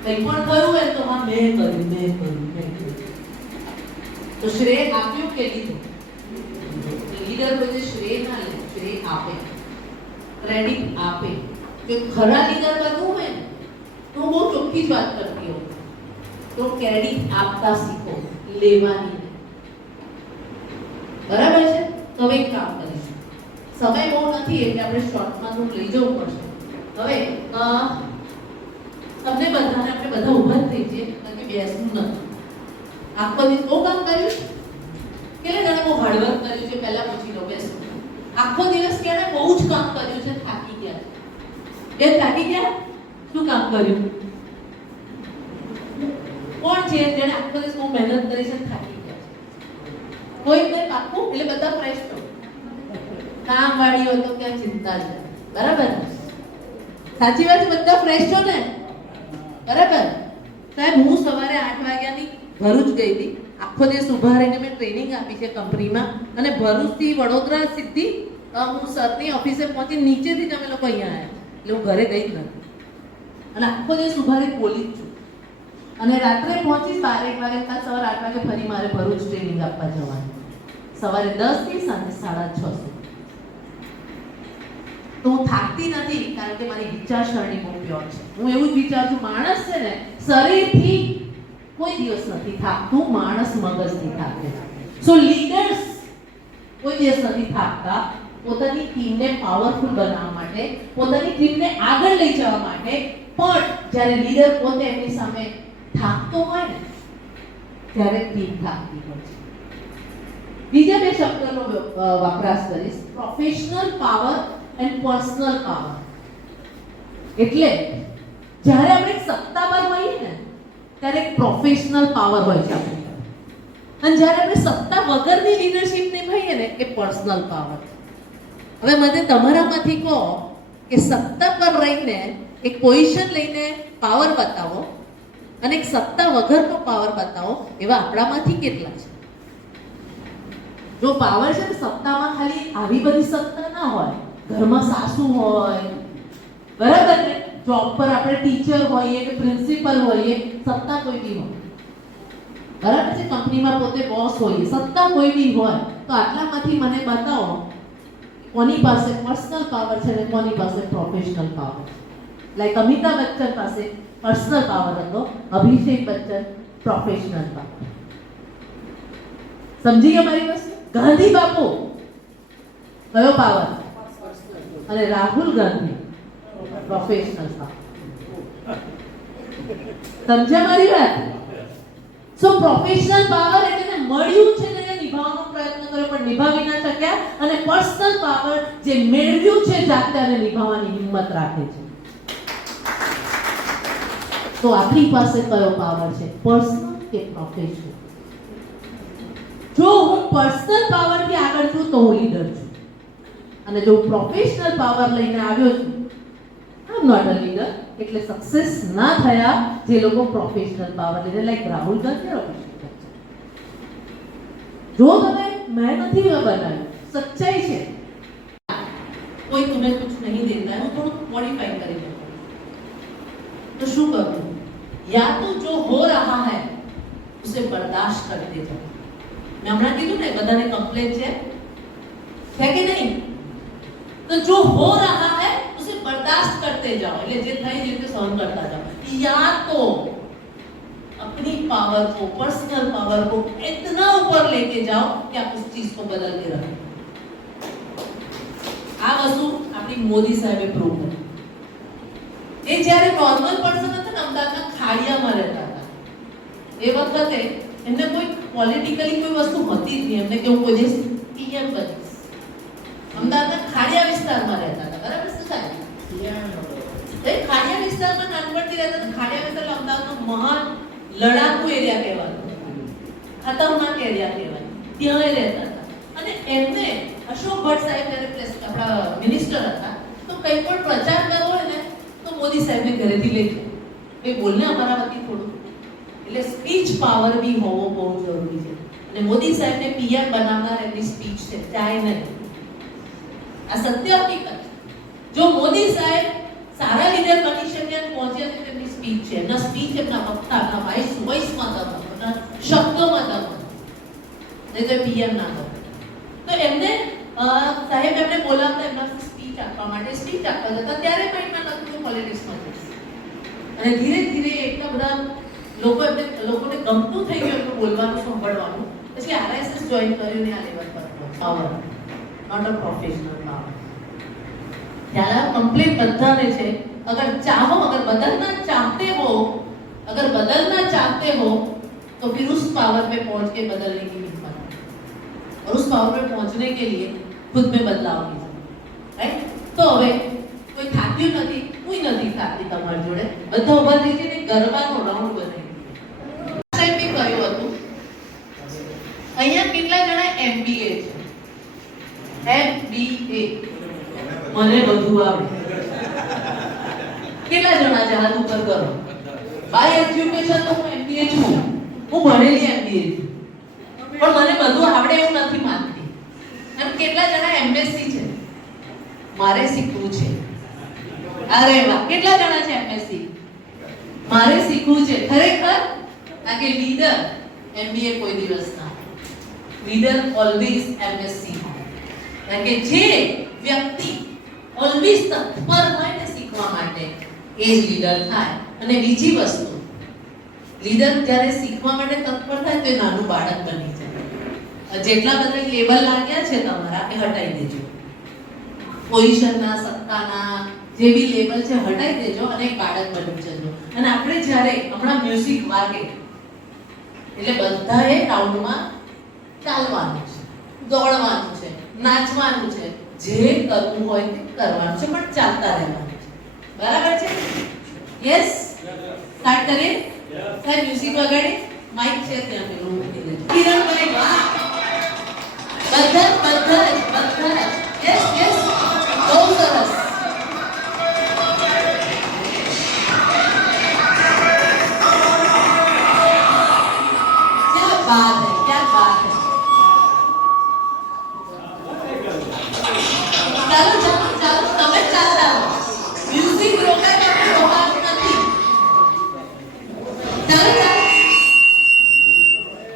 કંઈ પણ કર્યું હોય તો હા મેં કર્યું. તો શ્રેય આપ્યું કે લીધું? લીડર કોઈ શ્રેય ના લે, શ્રેય આપે, ક્રેડિટ આપે. જો ખરા લીડર બનવું હોય ને તો હું બહુ ચોખ્ખી જ વાત કરતી હોઉં, તો ક્રેડિટ આપતા શીખો, લેવાની નહીં. બરાબર છે? તો હવે એક કામ કરીશું, સમય બહુ નથી એટલે આપણે શોર્ટમાં તો લઈ જવું પડશે. હવે તમને બધાને આપણે બધા ઊભા થઈ જઈએ, કારણ કે બેસવું નથી. આખો દિવસ બહુ કામ કર્યું, કેટલા જણા બહુ હાર્ડવર્ક કર્યું છે, પહેલા પૂછી લો. બેસો. આખો દિવસ ક્યારે બહુ જ કામ કર્યું છે, થાકી ગયા છે? એ થાકી ગયા? શું કામ કર્યું? કોણ છે જેને આખો દિવસ બહુ મહેનત કરી છે, થાકી ગયા છે? કોઈ નહીં પાકું? એટલે બધા ફ્રેશ છો. કામ વાળી હોય તો ક્યાં ચિંતા છે. બરાબર? સાચી વાત? બધા ફ્રેશ છો ને? બરાબર? સાહેબ હું સવારે 8 વાગ્યાની ભરૂચ ગઈ હતી. આખો દિવસ ઊભા રહીને મેં ટ્રેનિંગ આપી છે કંપનીમાં, અને ભરૂચથી વડોદરા સીધી હું સરની ઓફિસે પહોંચી, નીચેથી જ અમે લોકો અહીંયા આવ્યા, એટલે હું ઘરે ગઈ જ નથી. અને આખો દિવસ ઊભા રહી બોલી જ છું. અને રાત્રે પહોંચીશ 12-1 વાગે, કાલ સવારે 8 વાગે ફરી મારે ભરૂચ ટ્રેનિંગ આપવા જવાનું, સવારે 10 થી સાંજે 6:30 સુધી. તો હું થાકતી નથી, કારણ કે મારી વિચારસરણી બહુ પ્યોર છે. હું એવું જ વિચારું છું, માણસ છે ને શરીરથી કોઈ દિવસ નથી થાકતું, માણસ મગજથી થાકે છે. સો લીડર્સ કોઈ દિવસ નથી થાકતા. પોતાની ટીમને પાવરફુલ બનાવવા માટે, પોતાની ટીમને આગળ લઈ જવા માટે. પણ જ્યારે લીડર પોતે એમની સામે થાકતો હોય ને, ત્યારે ટીમ થાકતી હોય છે. બીજા 2 શબ્દનો વપરાશ કરીશ, professional power and personal power. એટલે જ્યારે આપણે સત્તાવાર હોઈએ ને, ત્યારે એક પ્રોફેશનલ પાવર હોય છે આપણી પાસે, અને જ્યારે આપણે સત્તા વગરની લીડરશિપ નિભાવીએ ને, એ પર્સનલ પાવર. હવે મને તમારામાંથી કહો કે સત્તા પર રહીને એક પોઝિશન લઈને પાવર બતાવો અને એક સત્તા વગરનો પાવર બતાવો, એવા આપણામાંથી કેટલા છે? જો પાવર છે ને સત્તામાં ખાલી આવી બધી સત્તા ના હોય, ઘરમાં સાસુ હોય, બરાબર ને, જોબ પર આપણે ટીચર હોઈએ કે પ્રિન્સિપલ હોઈએ, સત્તા કોઈ બી હોય, બરાબર છે, કંપનીમાં પોતે બોસ હોઈએ, સત્તા કોઈ બી હોય, તો આટલામાંથી મને બતાવો કોની પાસે પર્સનલ પાવર છે ને કોની પાસે પ્રોફેશનલ પાવર છે. લાઈક અમિતાભ બચ્ચન પાસે પર્સનલ પાવર હતો, અભિષેક બચ્ચન પ્રોફેશનલ પાવર. સમજી ગયા મારી વસ્તુ? ગાંધી બાપુ કયો પાવર? અને રાહુલ ગાંધી પ્રોફેશનલ પાવર. સમજ્યા મારી વાત? સો પ્રોફેશનલ પાવર એટલે મળ્યું છે ને નિભાવવાનો પ્રયત્ન કર્યો પણ નિભાવી ના શક્યા, અને પર્સનલ પાવર જે મેળવ્યું છે જાતે અને નિભાવવાની હિંમત રાખે છે. તો આપણી પાસે કયો પાવર છે, પર્સનલ કે પ્રોફેશનલ? જો હું પર્સનલ પાવર થી આગળ છું તો હું લીડર છું, અને જો પ્રોફેશનલ પાવર લઈને આવ્યો છું, આઈ એમ નોટ અ લીડર. એટલે સક્સેસ ના થયા જે લોકો પ્રોફેશનલ પાવર લઈને, લાઈક રાહુલ ગાંધી અભિષેક બચ્ચન. જો તમે મેં નથી બનાવ્યું, સચ્ચાઈ છે, કોઈ तुम्हें कुछ नहीं देता है, હું થોડું મોડિફાઈ કરી દઉં तो શું કરું? या तो जो हो रहा है उसे बर्दाश्त करते जाओ. मैं हमारा कीधुं ने बधाने कंप्लेन है कि नहीं? तो जो हो रहा है उसे बर्दाश्त करते जाओ, એટલે જે થઈ રહ્યું છે સહન કરતા જાઓ. या तो अपनी पावर को, पर्सनल पावर को इतना ऊपर लेके जाओ कि आप उस चीज को बदल के रखो. આ વસ્તુ આપણી મોદી સાહેબે પ્રૂવ કરી. એ જ્યારે નોર્મલ પર્સન હતા ને, અમદાવાદના ખાડિયામાં રહેતા હતા, એ વખતે એમને કોઈ પોલિટિકલી કોઈ વસ્તુ હતી જ નહીં. એમને કે હું કોઈ દિવસ પીએમ બનીશ. અમદાવાદના ખાડિયા વિસ્તારમાં રહેતા હતા, બરાબર છે સાહેબ? એ ખાડિયા વિસ્તારમાં નાનપણથી રહેતા હતા. ખાડિયા વિસ્તાર અમદાવાદનો મહાન લડાકુ એરિયા કહેવાતો, ખતરનાક એરિયા કહેવાય, ત્યાં એ રહેતા હતા. અને એમને અશોક ભટ્ટ સાહેબ જ્યારે આપણા મિનિસ્ટર હતા, તો કંઈ પણ પ્રચાર કરવો હોય ને તો મોદી સાહેબને ઘરેથી લઈ જાય, એ બોલને અમારા વતી થોડું. એટલે સ્પીચ પાવર બી હોવો બહુ જરૂરી છે. અને મોદી સાહેબને પીએમ બનાવનાર એમની સ્પીચ છે, ચાય નહીં. આ સત્ય હકીકત. જો મોદી સાહેબ સારા લીડર બની શકે અને પહોંચ્યા તો તેમની સ્પીચ છે. એમના સ્પીચ, એમના વક્તા, એમના વોઇસમાં દમ, એમના શબ્દોમાં દમ, નહીં તો પીએમ ના દમ. તો એમને સાહેબ એમને બોલાવતા એમના સ્પીચ આપવા માટે સ્પીચ આપવા જતા ત્યારે માઇન્ડમાં નતું પોલિટિક્સમાં જશે. અને ધીરે ધીરે એટલા બધા લોકોને ગમતું થઈ ગયું એમનું બોલવાનું, સાંભળવાનું. પછી આરએસએસ જોઈન કર્યું ને આ લેવલ પર power, not a professional power. ત્યારે કમ્પ્લીટ બધાને છે. अगर चाहो, अगर बदलना चाहते हो तो फिर उस पावर पे पहुंच के बदलने की हिम्मत है, और उस पावर पे पहुंचने के लिए खुद में बदलाव कीजिए. राइट? तो હવે કોઈ થાક્યું નથી, કોઈ નથી થાકી તમારી જોડે. બધા ઉભા થઈ જઈને ગરબાનો રાઉન્ડ બનાવી. સાહેબ બી કહ્યું હતું, અહીંયા કેટલા જણા MBA છે? MBA મને બધું આવડે. કેટલા જણા છે? હાથ ઉપર કરો. બાય એજ્યુકેશન તો હું MBA છું, હું ભણેલી MBA છું, પણ મને બધું આવડે એવું નથી માનતી. અને કેટલા જણા MSc છે? મારે શીખવું છે. અરે વાહ, કેટલા જણા છે MSc? મારે શીખવું છે. ખરેખર આ કે લીડર MBA કોઈ દિવસ ના, લીડર ઓલવેઝ MSc. કારણ કે જે વ્યક્તિ ઓલવેઝ તત્પર હોય ને શીખવા માટે, એ જ લીડર થાય. અને બીજી વસ્તુ, લીડર જ્યારે શીખવા માટે તત્પર થાય તો એ નાનું બાળક બની જાય. જેટલા બધા લેબલ લાગ્યા છે તમારા, એ હટાઈ દેજો. પોઝિશનના, સત્તાના જે બી લેબલ છે હટાઈ દેજો અને એક બાળક બની જજો. અને આપણે જ્યારે હમણાં મ્યુઝિક વાગે એટલે બધાએ રાઉન્ડમાં ચાલવાનું છે, દોડવાનું છે, નાચવાનું છે, જે કરવું હોય તે કરવાનું છે, પણ ચાલતા રહેવાનું છે. બરાબર છે? યસ. સ્ટાર્ટ કરીએ. સાહેબ મ્યુઝિક વગાડી, માઇક છે ત્યાં પેલું મૂકી દેજો. કિરણભાઈ વાહ, બધા યસ યસ, બહુ સરસ. क्या बात है, क्या बात है. ચાલો તમે ચાલતા રહો. મ્યુઝિક રોકાય તો આપણે રોકાતું નથી. ચાલો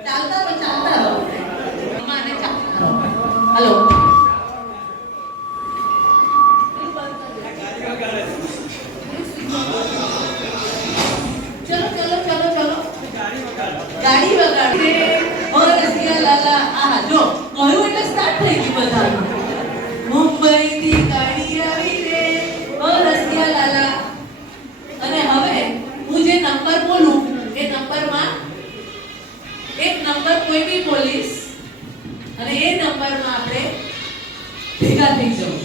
ચાલતા રહો. માને ચાલતા રહો. હેલો. ચલો ગાડી વગાડી રે ઓ રસિયા લાલા. આહા, જો કહ્યું એટલે સ્ટાર્ટ થઈ ગયું બધાનું. મુંબઈ થી ગાડી આવી રે ઓ રસિયા લાલા. અને હવે હું જે નંબર બોલું એ નંબરમાં એક નંબર કોઈ બી બોલીશ અને એ નંબરમાં આપણે ભેગા થઈ જવું.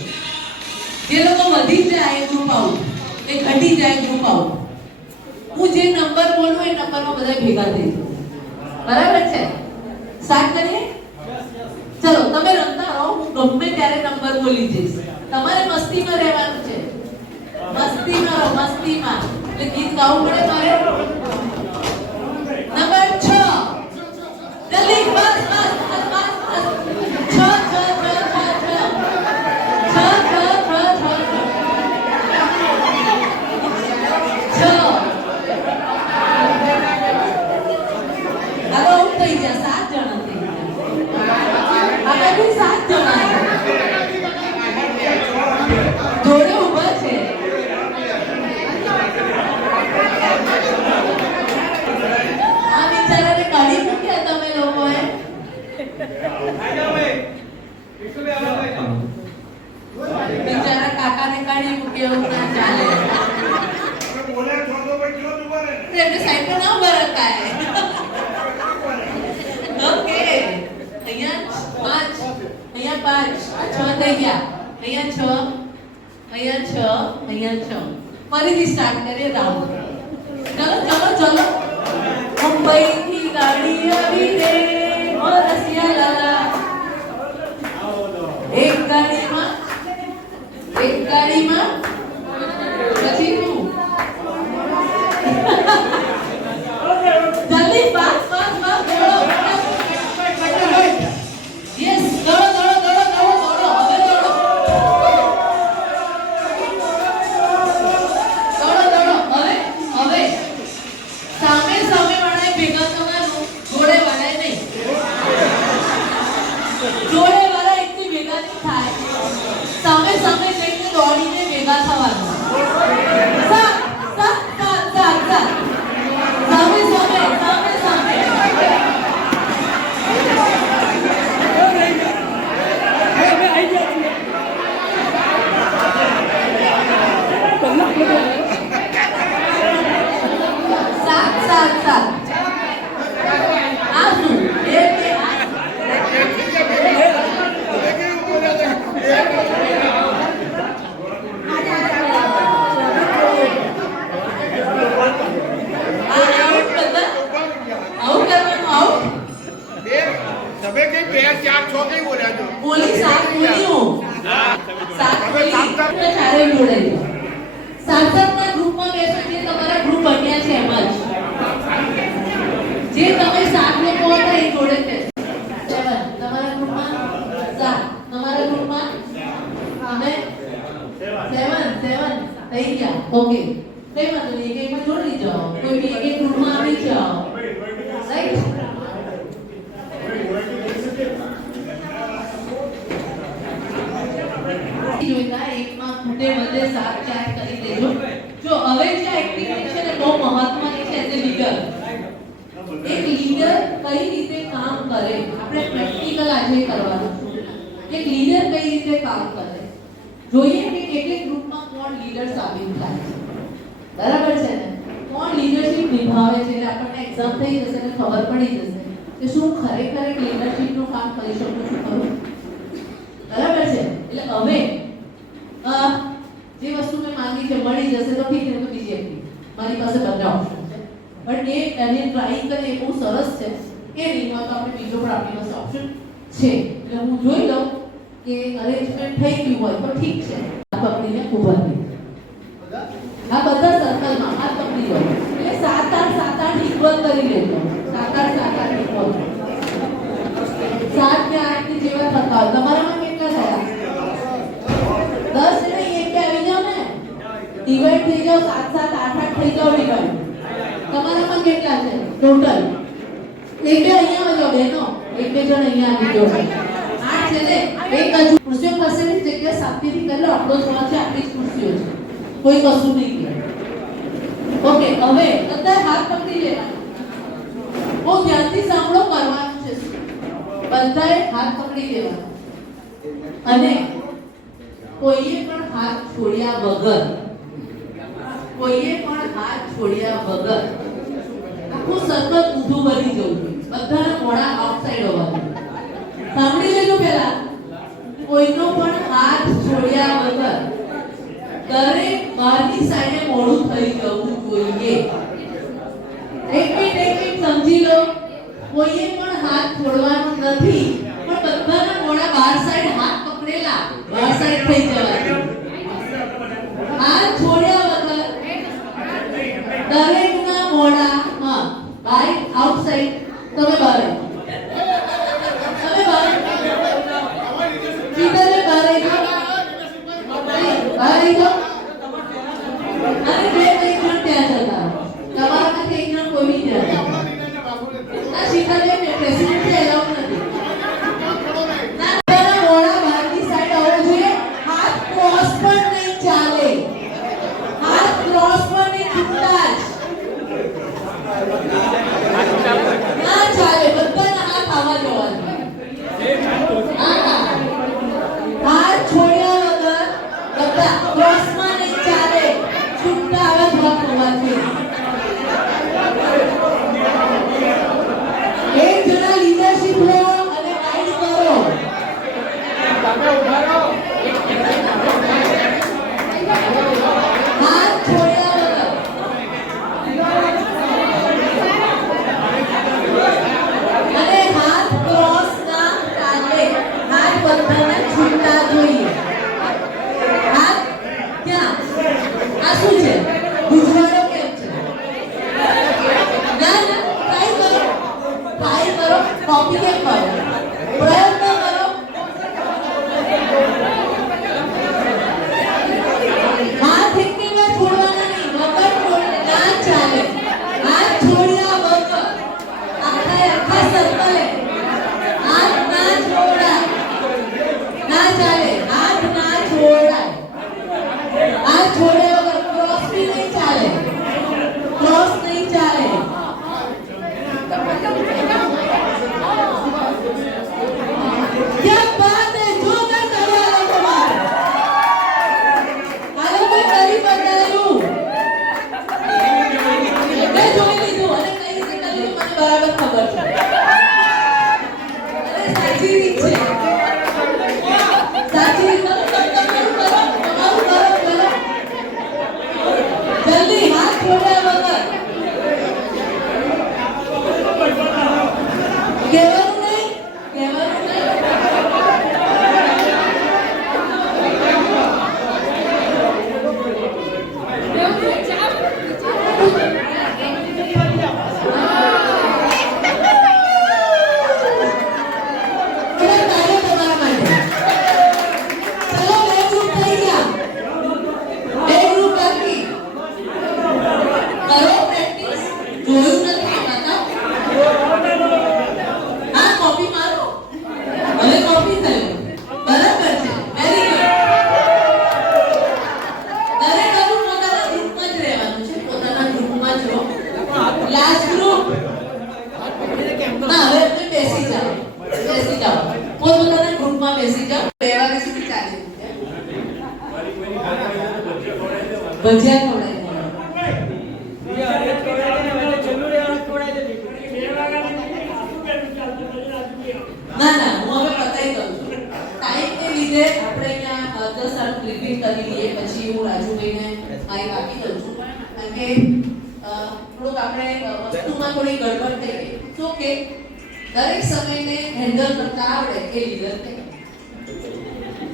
જે લોકો વધી જાય ગ્રુપ આઉટ, એ ઘટી જાય ગ્રુપ આઉટ. હું જે નંબર બોલું એ નંબરમાં બધા ભેગા થઈ જવું. બરાબર છે? સ્ટાર્ટ કરીએ. ચલો તમે રમતા રહો, હું ગમે ત્યારે નંબર બોલી જઈશ. તમારે મસ્તીમાં રહેવાનું છે. મસ્તીમાં રહો, મસ્તીમાં. એટલે ગીત ગાવું પડે મારે. નંબર 6. જલ્દી, બસ. 6. હાલો, થઈ ગયા. 7 જણા થઈ ગયા. આપણે બી 7 જણા જોડે ઊભા છે. આ બિચારાને કાઢી મૂક્યા તમે લોકોએ. બિચારા કાકાને કાઢી મૂક્યા, એવું ના ચાલે. બોલે છો તો ભાઈ કેવો ઉભા રહે? એટલે સાઈડ પર ના ઉભા રખાય. ઓકે. અહીંયા 5, અહીંયા 6 થઈ ગયા. અહીંયા 6. ફરીથી સ્ટાર્ટ કરીએ રાઉન્ડ. ચલો. મુંબઈ થી ગાડી આવી રે ઓ રસિયા લાલા. એક ગાડીમાં પછી હું જલ્દી બસ બોલો. દોડીને ભેગા થવાનું. સાત, સાત, સાત, સાત, સાત. સામે, સામે, સામે, સામે. સાત, સાત, સાત. આ શું? બે, બે, આ. તમે કઈ 2 4 6 કઈ બોલ્યા છો? બોલી સાત બોલી હું. સાત બોલી. એટલે ચારે જોડાઈ. સાત-સાતના ગ્રુપમાં બેસો જે તમારા ગ્રુપ બન્યા છે એમ જ. જે તમે સાત લોકો હતા એ જોડે છે. 7 તમારા ગ્રુપમાં 7 તમારા ગ્રુપમાં અમે 7 થઈ ગયા. ઓકે. કઈ વાંધો નહીં એકમાં જોડી જાઓ. કોઈ બી એક ગ્રુપમાં આવી જાઓ. રાઈટ? જોઈતા એકમાં ખૂટે બધે 7 4 કરી દેજો. જો હવે જે એક્ટિવિટી છે ને બહુ મહત્વની છે એઝ અ લીડર. એક લીડર કઈ રીતે કામ કરે આપણે પ્રેક્ટિકલ આજે કરવાનું છે. એક લીડર કઈ રીતે કામ કરે જોઈએ કે કેટલી ગ્રુપમાં કોણ લીડર સાબિત થાય છે. બરાબર છે ને? કોણ લીડરશિપ નિભાવે છે એટલે આપણને એક્ઝામ થઈ જશે ને ખબર પડી જશે કે શું ખરેખર એક લીડરશિપનું કામ કરી શકું છું ખરું. બરાબર છે? એટલે હવે જે વસ્તુ મેં માંગી છે મળી જશે તો ઠીક છે તો બીજી એક્ટિવિટી મારી પાસે બંને ઓપ્શન છે પણ એ એને ટ્રાય કરીએ બહુ સરસ છે. એ નહીં હોય તો આપણે બીજો પણ આપણી પાસે ઓપ્શન છે. એટલે હું જોઈ લઉં કે અરેન્જમેન્ટ થઈ ગયું હોય તો ઠીક છે. આ પકડીને ઉભા થઈ આ બધા સર્કલમાં આ પકડી લો એટલે 7 8 7 8 ઇક્વલ કરી લેજો. 7 8 7 8 ઇક્વલ 7 ને 8 ની જેવા થતા હોય. તમારામાં કેટલા થયા? 10 ને એક આવી જાવ ને ડિવાઈડ થઈ જાવ 7 7 8 8 થઈ જાવ ડિવાઈડ. તમારામાં કેટલા છે ટોટલ? એક બે અહીંયા આવજો બેનો. એક બે જણ અહીંયા આવી જાવ. 8 છે ને એક હજુ ખુરશીઓ પાસેની જગ્યા શાંતિથી કરી લો. આપણો સ્વાદ છે આપણી જ ખુરશીઓ છે. કોઈ કશું નહીં કરે. ઓકે હવે બધા હાથ પકડી લેવાના. બહુ ધ્યાનથી સાંભળો કરવાનું છે. બધાએ હાથ પકડી લેવાના અને કોઈએ પણ હાથ છોડ્યા વગર આખું સતત ઊભું બની જવું. બધાના મોઢા આઉટસાઇડ હોવા. સાંભળી લેજો પહેલા. કોઈનો પણ હાથ છોડ્યા વગર દરેક બહારની સાઈડે મોઢું થઈ જવું જોઈએ. એક મિનિટ સમજી લો. કોઈએ પણ હાથ છોડવાનો નથી પણ બધાના મોઢા બહાર સાઈડ હાથ પકડેલા બહાર સાઈડ થઈ જવાનું. હાથ છોડ્યા વગર દરેકના મોઢા બાય આઉટસાઈડ. તમે બહાર સીધા બહાર આવી જાઓ. અને બે ત્રણ જણ ત્યાં જતા તમારામાંથી એક જણ કોઈ બી ત્યાં ના સીધા બે પ્રેસિડેન્ટ છે એલાઉડ નથી. ના બધાના મોઢા બહારની સાઈડ આવવો જોઈએ. હાથ ક્રોસ પણ નહીં ચાલે. હાથ ક્રોસ પણ નહીં છૂટતા જ ના ચાલે. બધાના હાથ આવા જવા જોઈએ. હાથ છોડ્યા વગર બધા ક્રોસમાં નહીં ચાલે. છૂટતા આવા જવા હોવાથી એક જણા લીડરશિપ લો અને ગાઈડ કરો. હાથ છોડ્યા વગર અને હાથ ક્રોસ ના ચાલે. હાથ બધાને છૂટતા જોઈએ. હાથ ભજીયા ખવડાવી દો. ના ના, હું હવે પતાવી દઉં છું. ટાઈમને લીધે આપણે અહીંયા 10 સારું ક્લિપિંગ કરી લઈએ, પછી હું રાજુભાઈને માઇક આપી દઉં છું. કારણ કે થોડુંક આપણે વસ્તુમાં થોડી ગડબડ થઈ ગઈ. તો કે દરેક સમયને હેન્ડલ કરતા આવડે એ લીડર કહેવાય.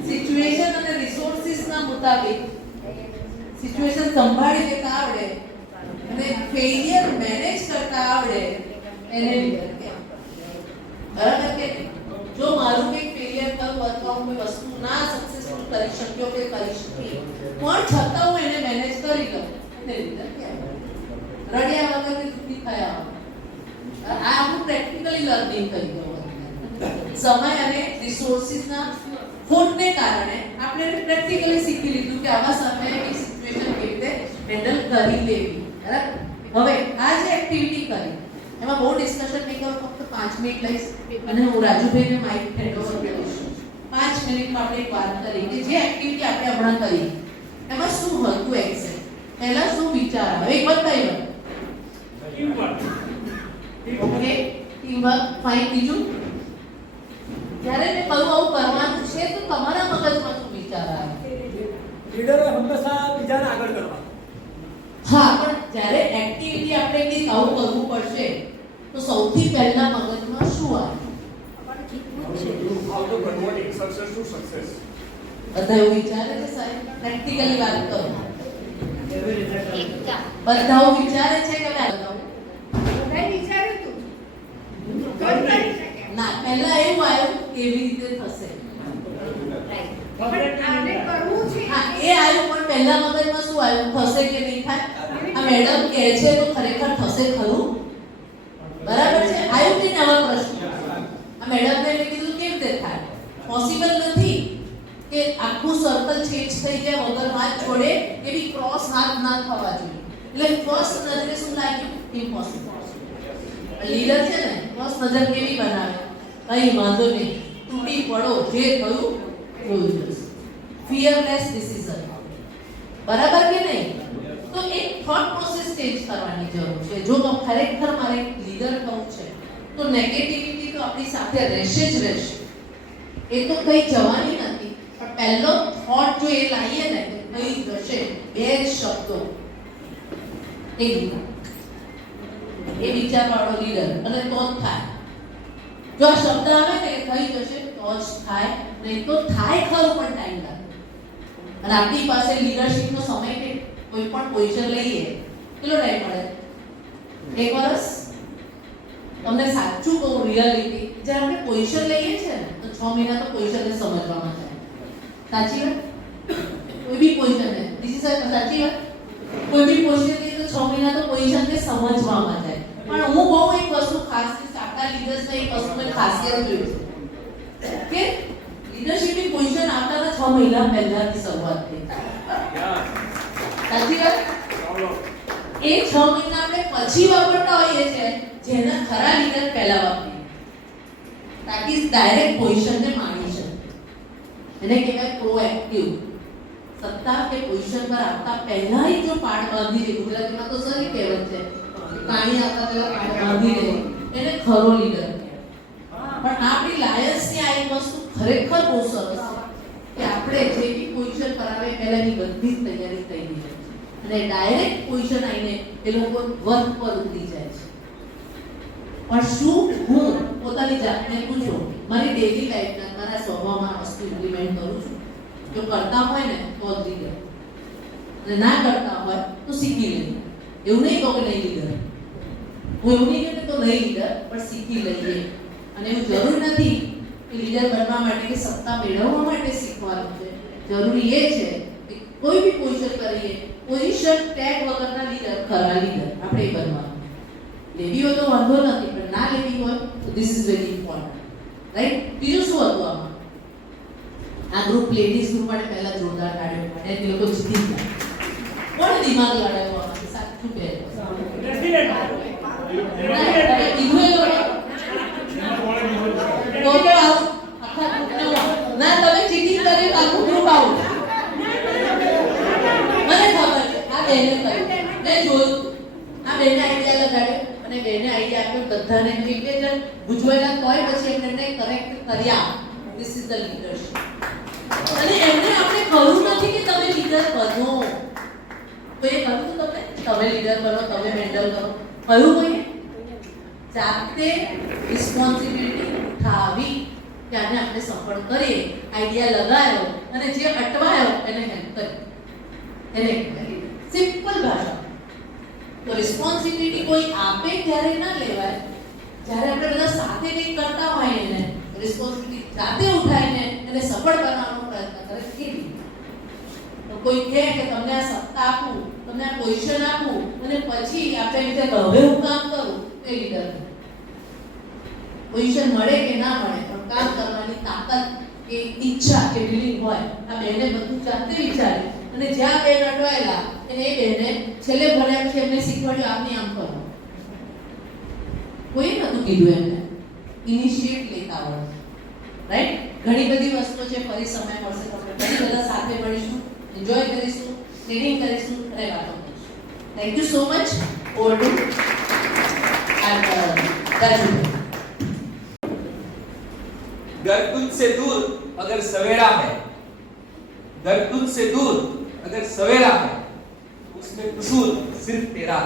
સિચ્યુએશન અને રિસોર્સિસના મુતાબિક સિચ્યુએશન સંભાળી લેતા આવડે અને ફેલિયર મેનેજ કરતા આવડે એને લીડર કહેવાય. બરાબર કે નહીં? જો મારું કંઈક ફેલિયર થયું અથવા હું કોઈ વસ્તુ ના સક્સેસફુલ કરી શક્યો કે કરી શકી પણ છતાં હું એને મેનેજ કરી લઉં એને લીડર કહેવાય. રડ્યા વગર કે દુઃખી થયા વગર. આ હું પ્રેક્ટિકલી લર્નિંગ કરી ગયો. સમય અને રિસોર્સિસના ખોટને કારણે આપણે પ્રેક્ટિકલી શીખી લીધું કે આવા સમયે એ સિચ્યુએશન કેવી રીતે હેન્ડલ કરી લેવી. બરાબર? હવે આ જે એક્ટિવિટી કરી એમાં બહુ ડિસ્કશન નહીં કરું, ફક્ત 5 મિનિટ લઈશ અને હું રાજુભાઈને માઇક હેન્ડઓવર કરીશ. 5 મિનિટમાં આપણે એક વાત કરી કે જે એક્ટિવિટી આપણે હમણાં કરી એમાં શું હતું એક્ઝેક્ટ, પહેલા શું વિચાર આવે એક બતાવી ઓકે ટીમવર્ક ફાઇન. બીજું જ્યારે મેં કહ્યું આવું કરવાનું છે તો તમારા મગજમાં શું વિચાર આવે? લીડરે હંમેશા બીજાને આગળ કરવા. હા, પણ જ્યારે એક્ટિવિટી આપણે કંઈક આવું કરવું પડશે તો સૌથી પહેલા મગજમાં શું આવે? How to convert success to success. બધા એવું વિચારે છે સાહેબ? પ્રેક્ટિકલી વાત કરો. બધા એવું વિચારે છે કે ના? ના, પહેલા એવું આવ્યું કેવી રીતે થશે. હા, એ આવ્યું પણ પહેલા મગજમાં શું આવ્યું? થશે કે નહીં થાય? આ મેડમ કહે છે તો ખરેખર થશે ખરું? બરાબર છે? આવ્યું કે નવા પ્રશ્ન? આ મેડમને એટલે કીધું કેવી રીતે થાય? પોસિબલ નથી કે આખું સર્કલ ચેન્જ થઈ જાય વગર હાથ છોડે એવી ક્રોસ હાથ ના થવા જોઈએ. એટલે ફર્સ્ટ નજરે શું લાગ્યું? ઇમ્પોસિબલ. લીડર છે ને ફર્સ્ટ નજર કેવી બનાવે? કઈ વાંધો નહીં, તૂટી પડો, જે થયું જોયું જશે. Fearless decision. બરાબર કે નહીં? તો એક થોટ પ્રોસેસ ચેન્જ કરવાની જરૂર છે. જો ખરેખર મારે લીડર થવું છે તો નેગેટિવિટી તો આપણી સાથે રહેશે જ રહેશે, એ તો કઈ જવાની નથી. પણ પહેલો થોટ જો એ લાવીએ ને તો કઈ જશે? બે શબ્દો, એ લીડર, એ વિચારવાળો લીડર, અને તો જ થાય. જો આ શબ્દ આવે ને થઈ જશે તો જ થાય, નહીં તો થાય ખરું પણ ટાઈમ લાગે. અને આપણી પાસે લીડરશિપનો સમય કે કોઈ પણ પોઝિશન લઈએ કેટલો ટાઈમ મળે? 1 વર્ષ. તમને સાચું કહું, રિયાલિટી જ્યારે આપણે પોઝિશન લઈએ છીએ ને તો 6 મહિના તો પોઝિશનને સમજવામાં જાય. સાચી વાત? કોઈ બી પોઝિશનને સાચી વાત, કોઈ બી પોઝિશન લઈએ તો 6 મહિના તો પોઝિશનને સમજવામાં જાય. પણ હું બહુ એક વસ્તુ ખાસ આપણા લીડર્સને એક વસ્તુ મેં ખાસિયત જોઈ છે કે લીડરશિપની પોઝિશન આવતાના 6 મહિના પહેલાથી શરૂઆત થઈ. સાચી વાત? એ 6 મહિના આપણે પછી વાપરતા હોઈએ છીએ જેના ખરા લીડર પહેલા વાપરીએ તાકી ડાયરેક્ટ પોઝિશનને માણી શકે. એને કહેવાય પ્રોએક્ટિવ. સત્તા કે પોઝિશન પર આવતા પહેલા જો પાડ બાંધી દે, ગુજરાતીમાં તો સરી કહેવત છે પાણી આવતા પહેલા પાડ બાંધી દે, એને ખરો લીડર કહેવાય. પણ આપણી લાયન્સની આ એક વસ્તુ ખરેખર બહુ સરસ છે કે આપણે જે બી પોઝિશન પર આવે પહેલાની બધી જ તૈયારી થઈ ગઈ છે અને ડાયરેક્ટ પોઝિશન આવીને એ લોકો વર્ક પર ઉતરી જાય છે. પણ શું હું પોતાની જાતને પૂછું, મારી ડેલી લાઈફના મારા સ્વભાવમાં વસ્તુ ઇમ્પ્લિમેન્ટ કરું છું? જો કરતા હોય ને તો જ લીડર, અને ના કરતા હોય તો શીખી લઈએ. એવું નહીં કહું કે નહીં લીડર, હું એવું નહીં કહેતો તો નહીં લીડર, પણ શીખી લઈએ. અને એવું જરૂર નથી કે લીડર બનવા માટે કે સત્તા મેળવવા માટે શીખવાનું છે. જરૂરી એ છે કે કોઈ બી પોઝિશન કરીએ, પોઝિશન ટેગ વગરના લીડર ખરા લીડર આપણે બનવાનું. લેવી હોય તો વાંધો નથી, પણ ના લેવી હોય તો this is very important, right? બીજું શું હતું આમાં? આ ગ્રુપ લેડીઝ ગ્રુપ માટે પહેલા જોરદાર કાઢ્યો અને તે લોકો જીતી ગયા. કોણ દિમાગ લડાવ્યો આમાંથી? સાચું કહે ના, તમે ચીટિંગ કરી આખું ગ્રુપ આઉટ. મને ખબર છે એને આઈડિયા આપ્યો, બધાને એક બે જણ ગુજવાયેલા તોય પછી એમને કરેક્ટ કર્યા. This is the leadership. અને એમને આપણે કહ્યું નથી કે તમે લીડર બનો, તો એ કહ્યું તમે લીડર બનો, તમે હેન્ડલ કરો, કહ્યું કોઈએ? જાતે રિસ્પોન્સિબિલિટી ઉઠાવી કે આને આપણે સફળ કરીએ, આઈડિયા લગાવ્યો અને જે અટવાયો એને હેલ્પ કરી, એને સિમ્પલ ભાષા. તો રિસ્પોન્સિબિલિટી કોઈ આપે ત્યારે ના લેવાય, જ્યારે આપણે બધા સાથે કંઈક કરતા હોઈએ ને રિસ્પોન્સિબિલિટી જાતે ઉઠાવીને એને સફળ કરવાનો પ્રયત્ન કરે. કેવી? તો કોઈ કહે કે તમને આ સત્તા આપું, તમને આ પોઝિશન આપું અને પછી આપણે રીતે હવે હું કામ કરું, એ લીડર. પોઝિશન મળે કે ના મળે પણ કામ કરવાની તાકાત કે ઈચ્છા કે વિલિંગ હોય, આ બેને બધું જાતે વિચારે અને જ્યાં બેન અટવાયેલા એને એ બેને છેલ્લે ભણ્યા પછી એમને શીખવાડ્યું આપની આમ કરો. કોઈ નતું કીધું એમને, ઇનિશિયેટ લેતા આવડે. રાઈટ? ઘણી બધી વસ્તુઓ છે, ફરી સમય મળશે તો આપણે ફરી બધા સાથે મળીશું, એન્જોય કરીશું, ટ્રેનિંગ કરીશું અને વાતો કરીશું. Thank you so much. Over to Raju. घर तुझ से दूर अगर सवेरा है, घर तुझ से दूर अगर सवेरा है, उसमें कसूर सिर्फ तेरा.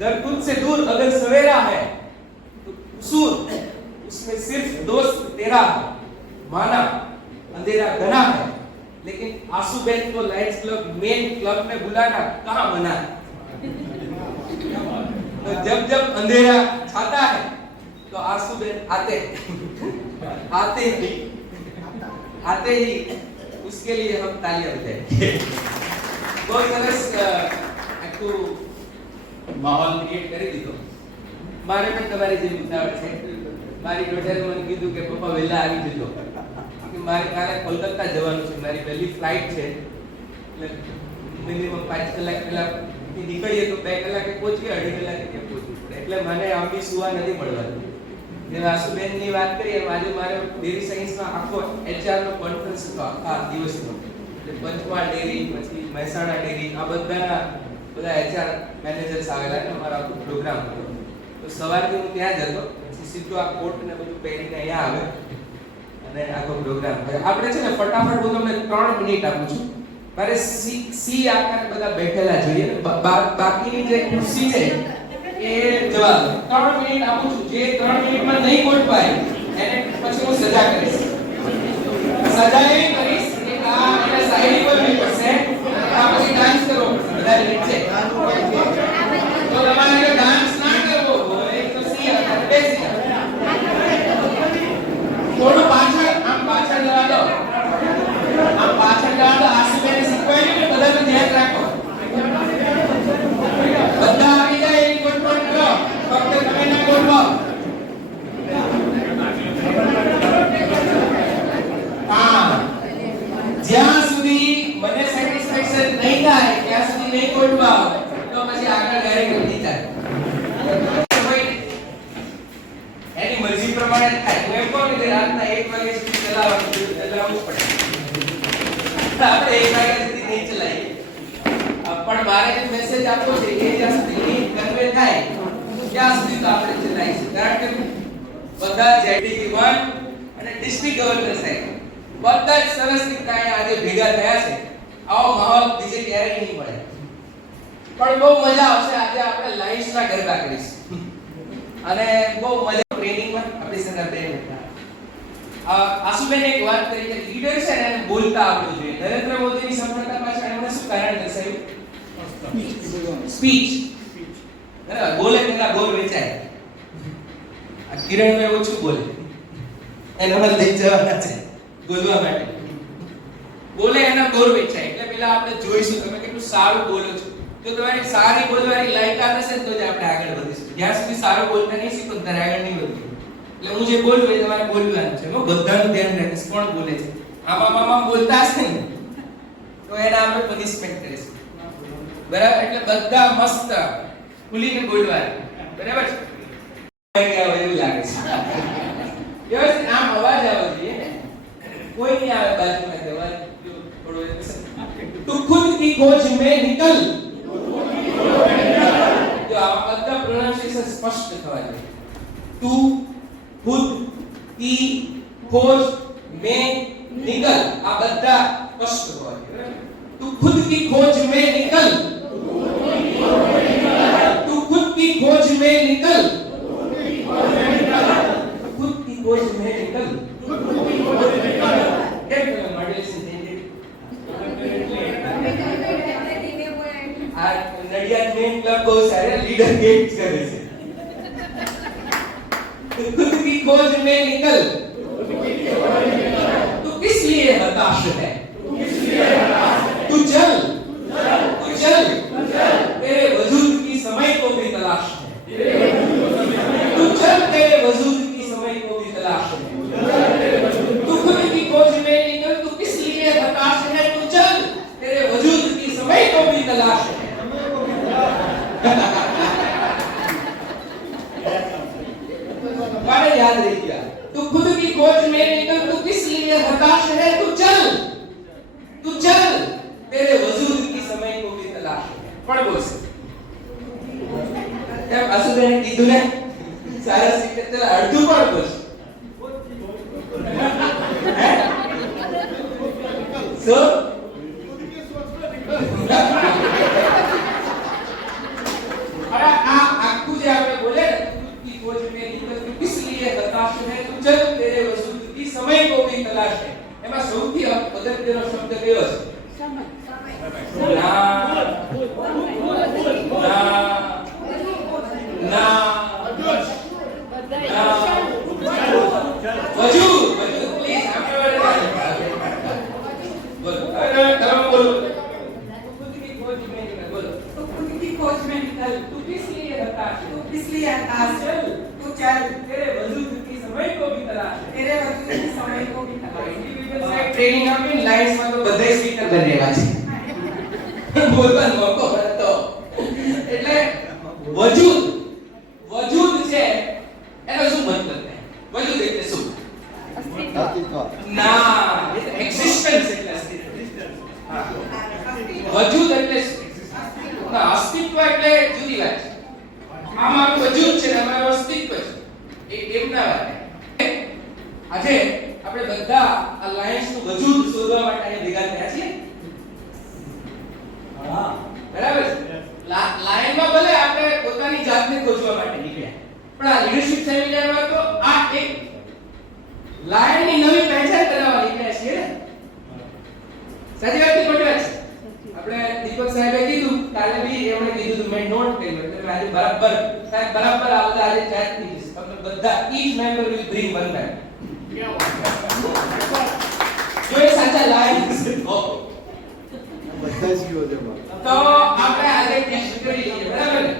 घर तुझ से दूर अगर सवेरा है तो कसूर उसमें सिर्फ दोस्त तेरा है. माना अंधेरा घना है लेकिन आंसू-बहन को लायंस क्लब मेन क्लब में बुलाना कहां मना है. तो जब जब अंधेरा छाता है तो आंसू-बहन आते ही उसके लिए हम तालियां बजाएंगे. बहुत સરસ આખું માહોલ ક્રિએટ કરી દીધો. મારે પણ તમારી જેમ ઉતાવળ છે. મારી ડોટરે મને કીધું કે પપ્પા વહેલા આવી જજો, કે મારે કાલે કોલકાતા જવાનું છે, મારી પહેલી ફ્લાઇટ છે, એટલે મિનિમમ 5 કલાક પહેલા નીકળીએ તો 2 કલાકે પહોંચીએ, 2.5 કલાકે ત્યાં પહોંચવું પડે. એટલે મને આંબી સુવા નથી મળવાનું. જે વાસુબેન ની વાત કરીએ, આજે મારે ડેરી સાયન્સમાં આખો એચઆર નો કોન્ફરન્સ હતો આખા દિવસનો. એટલે પંચમહાલ ડેરી, પછી મહેસાણા ડેરી, આ બધા એચઆર મેનેજર્સ આવેલા ને અમારો આખો પ્રોગ્રામ હતો. તો સવારથી હું ત્યાં જ હતો, પછી સીધો આ કોટ ને બધું પહેરીને અહીંયા આવે અને આખો પ્રોગ્રામ થયો. આપણે છે ને ફટાફટ હું તમને 3 મિનિટ આપું છું. મારે સી આકાર બધા બેઠેલા જોઈએ, બાકીની જે ખુરશી છે એ જવાબ 3 મિનિટ આપું છું. જે 3 મિનિટમાં નહીં ગોઠવાય એને પછી હું સજા કરીશ. સજા એવી કરીશ કે આ એને શાયરી બોલવી પડશે, આ પછી ડાન્સ કરવો પડશે. બધા નીચે તો તમારે જો ડાન્સ ના કરવો હોય તો સી આકાર બેસી થોડું પાછળ જવા દો. આમ પાછળ જવા દો. આસુબેને શીખવાડ્યું ને બધાનું ધ્યાન રાખો. બધા આવી જાય એની ગોઠવણ કરો, ફક્ત તમે ના ગોઠવો. જ્યાં સુધી મને સેટિસ્ફેક્શન નહીં થાય ત્યાં સુધી નહીં ગોઠવા, તો પછી આગળ ડાયરેક્ટ નહીં થાય. એની મરજી પ્રમાણે થાય. હું એમ કહું કે રાતના 1 વાગ્યા સુધી ચલાવવું જ પડે. આપણે 1 વાગ્યા સુધી નહીં ચલાવીએ, પણ મારે જે મેસેજ આપવો છે એ જ્યાં સુધી કન્વે થાય ત્યાં સુધી તો આપણે ચલાવીશું. કારણ કે બધા જેડીપી 1 અને ડિસ્ટ્રિક્ટ ગવર્નર સાહેબ બધા જ સરસ રીતે આજે ભેગા થયા છે. આવો માહોલ બીજે ક્યારેય નહીં મળે. પણ બહુ મજા આવશે. આજે આપણે લાઈવ્સના ગરબા કરીશું અને બહુ મજા. ટ્રેનિંગમાં આપણી સાથે બેન આસુબેન એક વાત કરી કે લીડર છે ને એને બોલતા આવડવું જોઈએ. નરેન્દ્ર મોદીની સફળતા પાછળ એમણે શું કારણ દર્શાવ્યું? સ્પીચ. બરાબર, બોલે પેલા બોલ વેચાય. આ કિરણભાઈ ઓછું બોલે, એના પર લઈ જવાના છે બોલવા માટે. બોલે એના બોલ વેચાય. એટલે પેલા આપણે જોઈશું તમે કેટલું સારું બોલો છો. જો તમારી સારી બોલવાની લાયકાત હશે તો જ આપણે આગળ વધીશું. જ્યાં સુધી સારું બોલતા નહીં શીખો ત્યારે આગળ નહીં વધીશું. એટલે હું જે બોલું એ તમારે બોલવાનું છે. હું બધાનું ધ્યાન રાખીશ કોણ બોલે છે. આમાં બોલતા હશે ને તો એના આપણે પનિશમેન્ટ કરીશું. બરાબર? એટલે બધા મસ્ત ખુલીને બોલવાનું. બરાબર છે? એવું લાગે છે. વ્યવસ્થિત આમ અવાજ આવવો જોઈએ ને. કોઈ નહીં આવે બાજુમાં જવા થોડો તું ખુદ की खोज में निकल. જો આ બધા પ્રોનાઉન્સિએશન સ્પષ્ટ તું, ખુદ, તી, ખોજ, મેં, નિકલ આ બધા સ્પષ્ટ હોવા જોઈએ. તું ખુદ की खोज में निकल, तू खुद की खोज में निकल, खुद की खोज में निकल. કેમ તમે મોડેલ છે આ નડિયાદ મેન ક્લબ બહુ સારા લીડર ગેમ્સ કરે છે. खुद की खोज में निकल, तू किस लिए हताश है, तू चल, तू चल, तेरे वजूद की समय को भी तलाश है, तू चल, तेरे वजूद की समय को भी तलाश है, तू खुद की खोज में निकल, तू किस लिए हताश है, तू चल, तेरे वजूद की समय को भी तलाश है. माने याद रह गया. तू खुद की खोज में निकल, तू किस लिए हताश है, तू चल, तू चल, तेरे वजूद की समय को भी तलाश है. પણ બોલશે એમ આસુબેન કીધું ને સારા સિક્રેટર અડધું પણ બોલશે. સો અરે આ આખું જે આપણે બોલે ને खुद की खोज में निकल, तू किस लिए हताश है, तू चल, तेरे वजूद की समय को भी तलाश है. એમાં સૌથી અગત્યનો શબ્દ કયો છે? ટ્રેનિંગ આપીને લાઇન્સમાં તો બધાય સ્પીકર કરી રહ્યા છે બોલવાનો મોકો મળે તો. એટલે વજૂદ વજૂદ છે એનો શું મતલબ છે? વજૂદ એટલે શું? ના, એ તો એક્ઝિસ્ટન્સ એટલે અસ્તિત્વ. વજૂદ એટલે ના, અસ્તિત્વ એટલે જુદી વાત છે. આ મારું વજૂદ છે ને મારું અસ્તિત્વ છે એ એમ ના વાત. આજે આપણે બધા આ લાઇન્સ નું વજૂદ શોધવા માટે અહીં ભેગા થયા છીએ. હા, બરાબર છે. લાઇનમાં ભલે આપણે પોતાની જાતને ખોજવા માટે નીકળ્યા, પણ આ લીડરશિપ સેમિનારમાં તો આ એક લાઇનની નવી પહેચાન બનાવવા નીકળ્યા છીએ ને. સાચી વાત કે ખોટી વાત છે? આપણે દીપક સાહેબે કીધું, કાલે બી એમણે કીધું, મેં નોટ કર્યું એટલે આજે બરાબર સાહેબ બરાબર આવતા આજે ચેટ થઈ જશે. તમને બધા each member will bring one back. જો એ સાચા લાઈન છે તો બધા જીવો છે તો આપણે આજે ટેસ્ટ કરી લઈએ, બરાબર ને?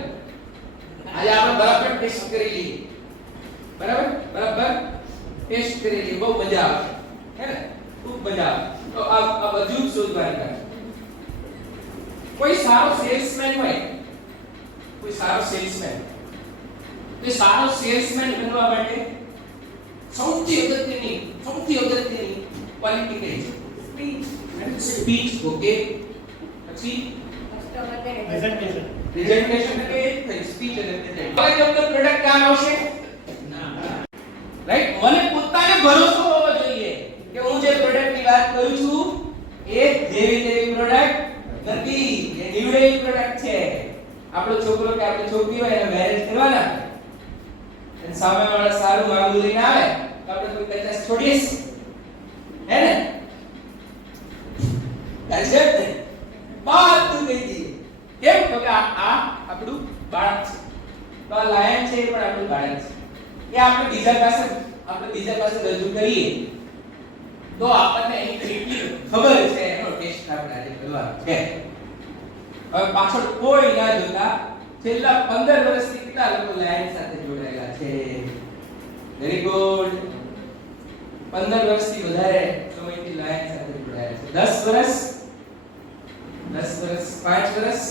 આજે આપણે બરાબર ટેસ્ટ કરી લઈએ, બરાબર બરાબર ટેસ્ટ કરી લઈએ. બહુ મજા આવશે, હે ને? ખૂબ મજા આવશે. તો આ બધું જ શોધવાની વાત. કોઈ સારો સેલ્સમેન હોય, કોઈ સારો સેલ્સમેન, તે સારો સેલ્સમેન બનવા માટે સૌથી અગત્યની ક્વોલિટી કઈ છે? સ્પીચ. ઓકે, પછી પ્રેઝન્ટેશન કે સ્પીચ અને પ્રેઝન્ટેશન. હવે જો તો પ્રોડક્ટ કામ આવશે ના, રાઈટ? મને પોતાને ભરોસો હોવો જોઈએ કે હું જે પ્રોડક્ટની વાત કરું છું એ જેવી તેવી પ્રોડક્ટ નથી, એ નીવડેલી પ્રોડક્ટ છે. આપણો છોકરો કે આપણી છોકરી હોય એને મેરેજ કરવાના અને સામેવાળા સારું માંગુ લઈને આવે તો આપણે કોઈ કચાશ છોડીએ હે ને? આજે બાત તું કહી દી. કેમ? તો કે આ આપણું બાળક છે. તો આ લાયન છે એ પણ આપણું બાળક છે. એ આપણે બીજા પાસે રજૂ કરીએ તો આપણને એની કેટલી ખબર છે એનો ટેસ્ટ આપણે આજે કરવાનો છે. હવે પાછળ કોઈ ના જોતા છેલ્લા 15 વર્ષથી કેટલા લોકો લાયન સાથે જોડાયેલા છે? Very good. 15 વર્ષથી વધારે સમયથી લાયન સાથે જોડાયેલા છે. 10 વર્ષ, 5 વર્ષ,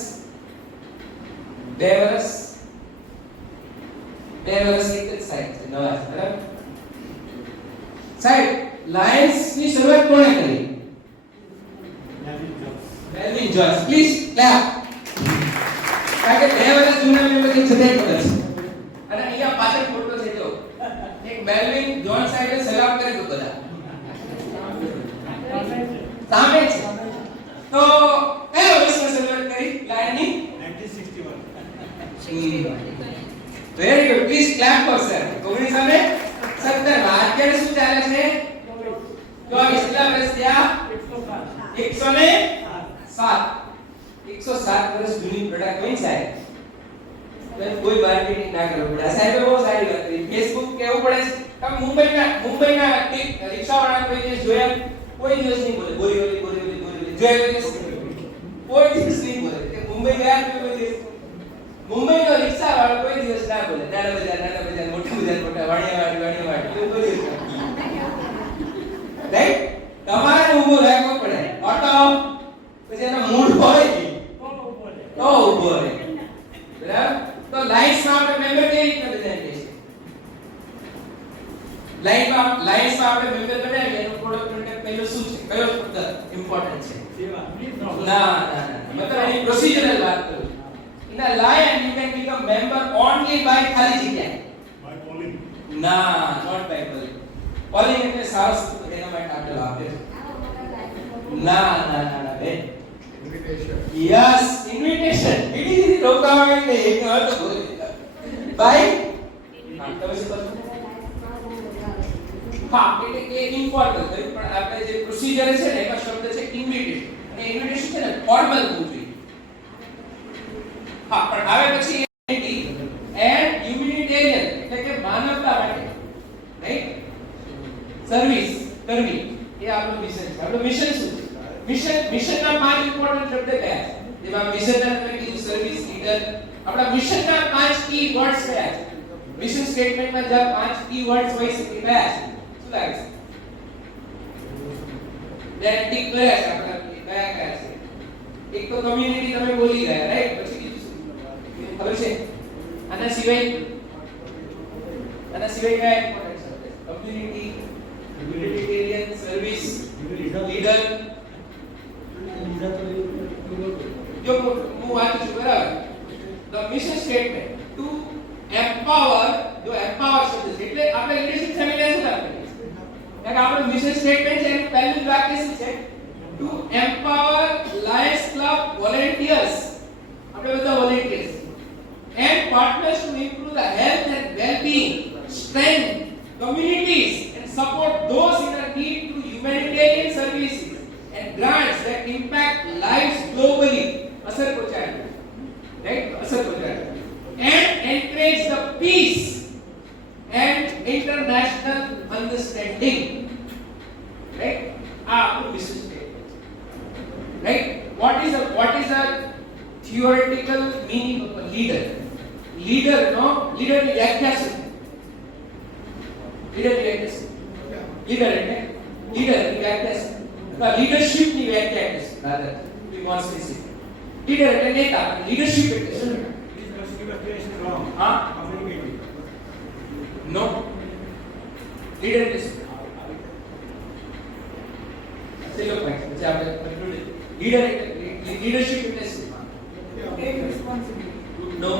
2 વર્ષ, 2 વર્ષ એક જ સાહેબ છે, નવા છે, બરાબર? સાહેબ, લાયન્સ ની શરૂઆત કોણે કરી? Melvin Joyce. Please clap. કારણ કે 2 વર્ષ જૂના મેં બધી જગ્યાએ ખબર છે. અને અહીંયા પાછળ ફોટો છે જો very good, please clap for sir. 1917 માં અત્યારે શું ચાલે છે? 24 કેટલા વર્ષ થયા? 107. 107 વર્ષ જૂની પ્રોડક્ટ કઈ સાહેબ? તો કોઈ માર્કેટિંગ ના કરવું પડે. સાહેબે બહુ સારી વાત કરી. ફેસબુક કેવું પડે છે? તમે મુંબઈના રિક્ષાવાળા કોઈ દિવસ જોયા? કોઈ દિવસ નહીં બોલે બોરીવલી જોયા દિવસ કોઈ દિવસ નહીં બોલે. કે મુંબઈ ગયા તો કોઈ દિવસ મુંબઈનો રિક્ષાવાળો કોઈ દિવસ ના બોલે. નાના બજાર મોટા વાણિયાવાડી એવું કોઈ દિવસ રાઈટ. તમારે ઊભો રાખવો પડે. ઓટો પછી એનો મૂડ હોય તો ઊભો રહે. બરાબર? તો લાઇન્સમાં આપણે મેમ્બર કેવી રીતના બનાવીએ છીએ? લાઇન્સમાં આપણે મેમ્બર બનાવીએ એનો પ્રોડક્ટ કોન્ટેક્ટ પહેલો શું છે? કયો શબ્દ ઇમ્પોર્ટન્ટ છે? ના મતલબ એની પ્રોસિજરલ વાત કરું. In a line you can become member only by ખાલી જગ્યા. ના, not by polling. Polling એટલે સારસ એના માટે આપણે આપે છે. ના બેન. Yes, invitation. It is રોકાવા એટલે એક અર્થ બોલે. By તમે શું કહો? હા, એટલે એ ઇમ્પોર્ટન્ટ છે પણ આપણે જે પ્રોસિજર છે ને એમાં શબ્દ છે ઇન્વિટેશન. અને ઇન્વિટેશન છે ને ફોર્મલ હોવું જોઈએ. હા, પણ આવે પછી એન્ડ હ્યુમેનિટેરિયન એટલે કે માનવતા માટે રાઈટ સર્વિસ કરવી એ આપણું મિશન છે. આપણું મિશન શું છે? મિશનના 5 ઇમ્પોર્ટન્ટ શબ્દ કયા છે? જેમાં મિશનના તમે કીધું સર્વિસ લીડર. આપણા મિશનના 5 કી વર્ડ્સ કયા છે? મિશન સ્ટેટમેન્ટમાં જે 5 કી વર્ડ્સ હોય છે એ કયા છે? શું લાગે છે? ધ્યાન ટીક કર્યા છે આપણા કયા છે? એક તો કમ્યુનિટી તમે બોલી ગયા રાઈટ. પછી કીધું ખબર છે? આના સિવાય કયા ઇમ્પોર્ટન્ટ શબ્દ છે? Community, humanitarian, service, leader. જો હું વાંચું છું બરાબર. The mission statement to empower. જો એમ્પાવર શબ્દ છે એટલે આપણે લીડરશિપ સેમિનાર શું કામ કરીએ? કારણ કે આપણું મિશન સ્ટેટમેન્ટ છે એનું પહેલું જ વાક્ય શું છે? To empower Lions Club volunteers. આપણે બધા volunteers and partners to improve the health and well-being, strengthen communities and support those in need through humanitarian services and grants that impact lives globally. Asar pahunchaya, right? Asar pahunchaya. And encourage the peace and international understanding. Right? Our mission statement. Right? What is a theoretical meaning of a leader? Leader ની વ્યાખ્યા શું? લીડરની વ્યાખ્યા શું? લીડરશિપ ની વ્યાખ્યા શું? rather be more specific. Leader એટલે નેતા, લીડરશિપ એટલે શું? હા, નો લીડર એટલે શું? ચલો ભાઈ પછી આપણે કન્ક્લુડ. લીડર એટલે લીડરશિપ એટલે શું? No.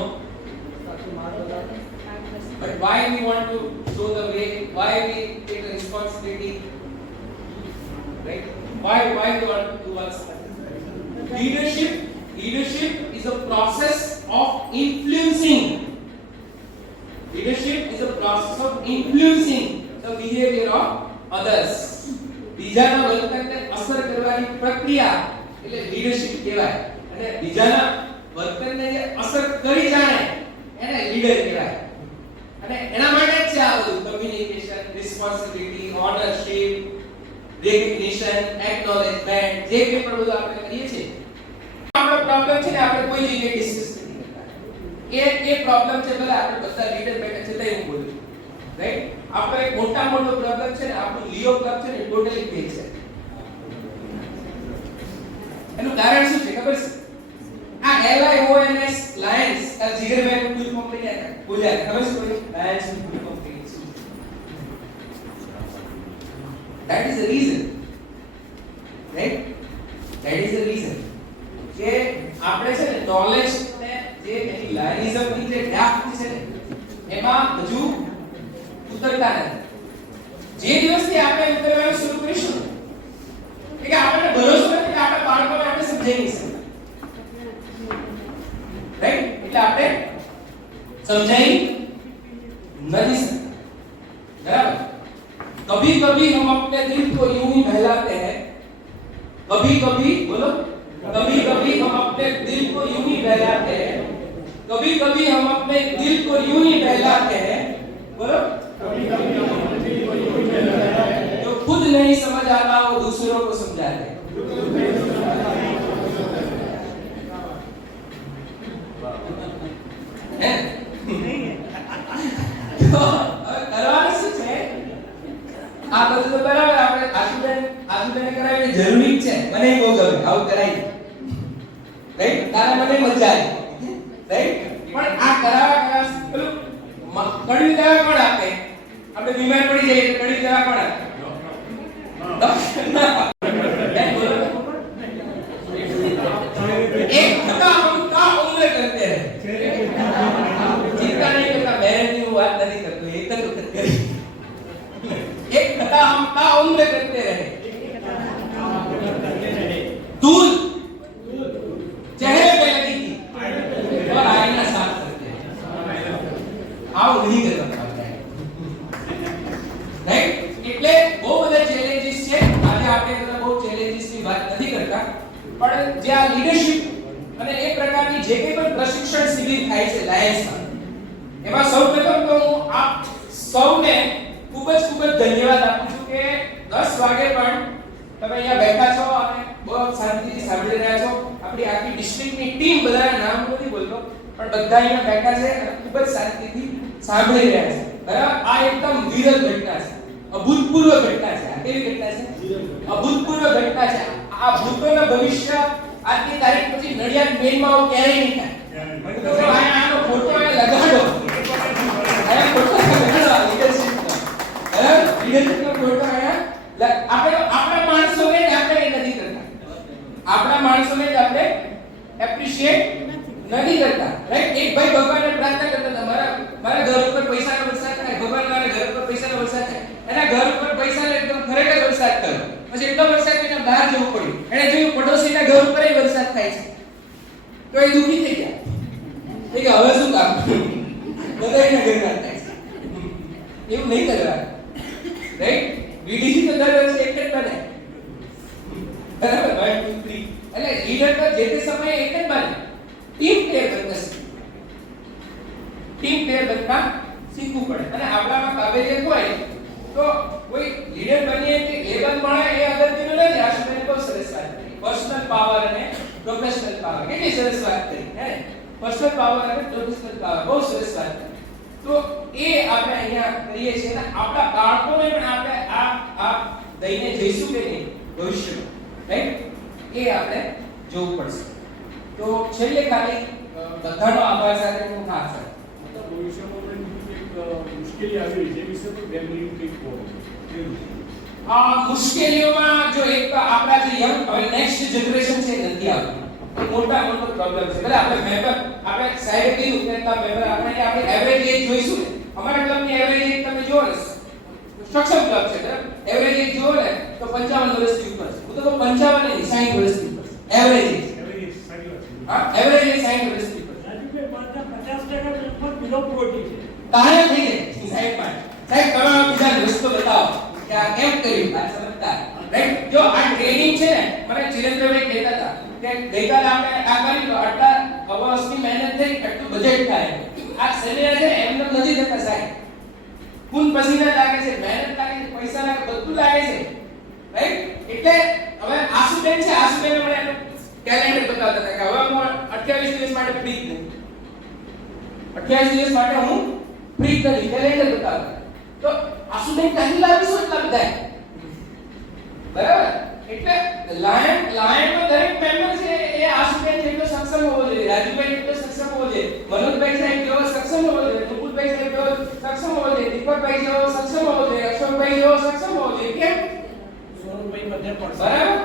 But why we want to show the way? Why we take the responsibility? Right? Why we want to do what's leadership? Leadership is a process of influencing. Leadership is a process of influencing the behavior of others. બીજાના વર્તનને અસર કરવાની પ્રક્રિયા એટલે લીડરશિપ કહેવાય. અને બીજાના વર્તનને જે અસર કરી જાણે એને લીડર કહેવાય. અને એના માટે જ છે આ બધું communication, responsibility, ownership, recognition, acknowledgement જે કે પણ બધું આપણે કરીએ છીએ. આપણો પ્રોબ્લેમ છે ને આપણે કોઈ જગ્યાએ ડિસ્કસ નથી કરતા. એ પ્રોબ્લેમ છે ભલે આપણે બધા લીડર બેઠા છે તઈ હું બોલું છું. રાઈટ? આપણો એક મોટો પ્રોબ્લેમ છે ને આપણું લિયો ક્લબ છે ને ટોટલી ફેલ છે. એનું કારણ શું છે ખબર છે? આ LIONS લાયન્સ આ જીગરભાઈ નું ફૂલ ફોર્મ લઈને બોલ્યા ખબર છે કોઈ લાયન્સ નું ફૂલ ફોર્મ લઈને શું? That is the reason, right? That is the reason કે આપણે છે ને નોલેજ ને જે એની લાયનિઝમ ની જે ડેપ્થ છે ને એમાં હજુ ઉતરતા નથી. જે દિવસથી આપણે ઉતરવાનું શરૂ કરીશું કે આપણને ભરોસો નથી કે આપણા બાળકોને આપણે સમજાવી નહીં શકીએ. રાઈટ? એટલે આપણે समझाई नहीं सकता, बराबर। कभी कभी हम अपने दिल को यूं ही बहलाते हैं, कभी कभी बोलो, कभी कभी हम अपने दिल को यूं ही बहलाते हैं, कभी कभी हम अपने दिल को यूं ही बहलाते हैं, बोलो, जो खुद नहीं समझ आता वो दूसरों को समझाते हैं। તો કરવાનું શું છે? આ બધું તો બરાબર આપણે આશુબેન કરાવીને જરૂરી જ છે. મને બહુ ગમે આવું કરાય, રાઈટ? તારે મને મજા આવી, રાઈટ? પણ આ કરાવા પેલું કડી દવા કોણ આપે? આપણે બીમાર પડી જઈએ તો કડી દવા કોણ આપે? ડોક્ટર ના આપે. एक खता हम का उम्र करते हैं, चिंता नहीं करता, बहन की बात नहीं करते, एक तो करते रहे। एक खता हम का उम्र करते रहे, धूल चेहरे पे लगी थी और आईना साफ करते हैं, आओ नहीं कर सकता, राइट? એટલે બહુ બધા ચેલેન્જીસ છે. આજે આપણે બધા બહુ ચેલેન્જીસની વાત નથી કરતા, પણ જે આ લીડરશિપ અને એ પ્રકારની જે કંઈ પણ પ્રશિક્ષણ શિબિર થાય છે લાયન્સમાં, એમાં સૌપ્રથમ તો હું આપ સૌને ખૂબ જ ધન્યવાદ આપું છું કે 10 વાગે પણ તમે અહીંયા બેઠા છો અને બહુ શાંતિથી સાંભળી રહ્યા છો. આપણી આખી ડિસ્ટ્રિક્ટની ટીમ, બધાના નામ નથી બોલતો, પણ બધા અહીંયા બેઠા છે અને ખૂબ જ શાંતિથી સાંભળી રહ્યા છે, બરાબર? આ એકદમ વિરલ ઘટના છે, અભૂતપૂર્વ ઘટના છે. આ કેવી ઘટના છે? અભૂતપૂર્વ ઘટના છે. આ ભૂતોના ભવિષ્ય આજની તારીખ પછી નડિયાદ મેલમાં ક્યારેય નહીં થાય. તો આનો ફોટો અહીંયા લગાડો, આયા ફોટો લગાડો લીડરશિપનો, બરાબર? લીડરશિપનો ફોટો અહીંયા આપણા માણસોને જ આપણે એ નથી કરતા, આપણા માણસોને જ આપણે એપ્રિશિએટ નથી કરતા, રાઈટ? એક ભાઈ ભગવાનને પ્રાર્થના કરતા હતા, મારા ઘર ઉપર પૈસાનો વરસાદ થાય, ભગવાન મારા ઘર ઉપર પૈસાનો વરસાદ થાય. એના ઘર ઉપર પૈસાનો એકદમ ખરેખર વરસાદ થયો. પછી એટલો વરસાદ કે બહાર જવું પડ્યું. એને જોયું પડોશીના ઘર ઉપર વરસાદ થાય છે, તો એ દુખી થઈ ગયા. કે હવે શું કામ, બધાયના ઘરમાં થાય છે. એવું નહીં કરવાનું, રાઈટ? વીડીસી તો દર વર્ષે એક જ બને, બરાબર? 1 2 3 એટલે લીડર તો જે તે સમયે એક જ બને. ટીમ પ્લેયર બનતા શીખવું પડે. અને આપણામાં કાબેલિયત હોય તો કોઈ લીડર બનીએ કે લેવલ મળે એ અગત્યનું નથી. આ સમયે બહુ સરસ વાત કરી, પર્સનલ પાવર અને પ્રોફેશનલ પાવર. કેટલી સરસ વાત કરી, હે? પર્સનલ પાવર અને પ્રોફેશનલ પાવર, બહુ સરસ વાત કરી. તો એ આપણે અહીંયા કરીએ છીએ અને આપણા બાળકોને પણ આપણે આ દઈને જઈશું કે નહીં ભવિષ્યમાં, રાઈટ? એ આપણે જોવું પડશે. તો છેલ્લે ખાલી બધાનો આભાર સાથે હું ખાસ ભવિષ્યમાં એક મુશ્કેલી આવી રહી છે, એ વિશે પણ બેંગલી કંઈક કહો. આ મુશ્કેલીઓમાં જો એક તો આપણા જે યંગ હવે નેક્સ્ટ જનરેશન છે નથી આવતી, એ મોટો પ્રોબ્લેમ છે. ભલે આપણે મેમ્બર, આપણે સાહેબ કીધું કે મેમ્બર આપણે એવરેજ એજ જોઈશું ને, અમારા ક્લબની એવરેજ એજ તમે જુઓ ને, સક્ષમ ક્લબ છે, બરાબર? એવરેજ એજ જુઓ ને તો 55 વર્ષથી ઉપર છે. હું તો 55 નહીં, 60 વર્ષથી ઉપર છે એવરેજ એજ. હા, એવરેજ એજ 60 વર્ષથી ઉપર છે. તારે થઈ ગઈ સાહેબ પણ. સાહેબ તમે બીજા રસ્તો બતાવો કે આ કેમ કર્યું, આ સમજતા, રાઈટ? જો આ ટ્રેનિંગ છે ને, મને ચિરેન્દ્રભાઈ કહેતા હતા કે ગઈકાલે આપણે આ કરી તો આટલા વર્ષની મહેનત થઈ, આટલું બજેટ થાય. આ સેમિનાર છે એમને નથી થતા સાહેબ, ખૂન પસીના લાગે છે, મહેનત લાગે છે, પૈસા લાગે, બધું લાગે છે, રાઈટ? એટલે હવે આશુબેન છે, આશુબેન મને કેલેન્ડર બતાવતા હતા કે હવે હું 28 દિવસ માટે ફ્રી જ નથી, 28 દિવસ માટે હું ફ્રી જ નથી, કેલેન્ડર બતાવતા. તો આશુબેન કઈ લાવીશું એટલા બધા, બરાબર? એટલે લાયનમાં દરેક મેમ્બર છે એ આશુબેન જેટલો સક્ષમ હોવો જોઈએ, રાજુભાઈ જેટલો સક્ષમ હોવો જોઈએ, મનોજભાઈ સાહેબ જેવો સક્ષમ હોવો જોઈએ, નુપુરભાઈ સાહેબ જેવો સક્ષમ હોવો જોઈએ, દીપકભાઈ જેવો સક્ષમ હોવો જોઈએ, અશોકભાઈ જેવો સક્ષમ હોવો જોઈએ. કેમ? સોનભાઈ બધે પણ બરાબર?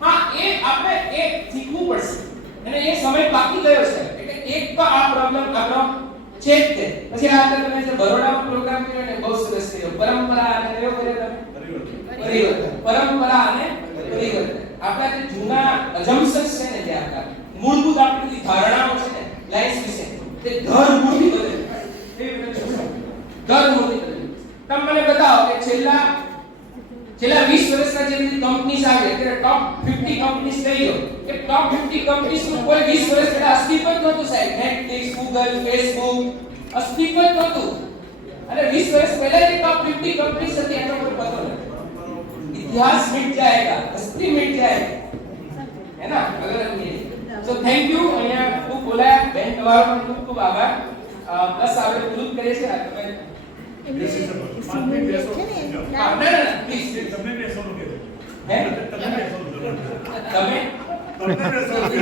હા, એ આપણે એ શીખવું પડશે અને એ સમય બાકી ગયો છે. એટલે એક તો આ પ્રોબ્લેમ આપણો છે જ તે. પછી આ તમે જે બરોડામાં પ્રોગ્રામ કર્યો ને બહુ સરસ કર્યો, પરંપરા અને કયો કર્યો તમે? પરિવર્તન. પરંપરા અને પરિવર્તન. આપણા જે જૂના અજમ્પશન્સ છે ને, જે આપણા મૂળભૂત આપણી ધારણાઓ છે ને લાઈફ વિશે, તે ધર મૂળથી બદલે. દર મોટી કરેલી. તમે મને બતાવો કે છેલ્લા 20 વર્ષના જે બધી કંપનીઝ આવી અત્યારે ટોપ 50 કંપનીઝ કહી દો કે ટોપ 50 કંપનીઝ નું કોઈ 20 વર્ષ પહેલા અસ્તિત્વ જ નહોતું સાહેબ. નેટફ્લિક્સ, ગૂગલ, ફેસબુક અસ્તિત્વ જ નહોતું. અને 20 વર્ષ પહેલા જે ટોપ 50 કંપનીઝ હતી એનો કોઈ પતો નથી. इतिहास मिट जाएगा, हस्ती मिट जाएगी, है ना? अगर नहीं तो थैंक यू. અહીંયા ખૂબ બોલાયા બેન, તમારો પણ ખૂબ ખૂબ આભાર. બસ આપણે પૂરું કરીએ છીએ. આ તમે પ્લીઝ તમને બેસવાનું કે હે તમને બેસવાનું તમે તમને બેસવાનું કે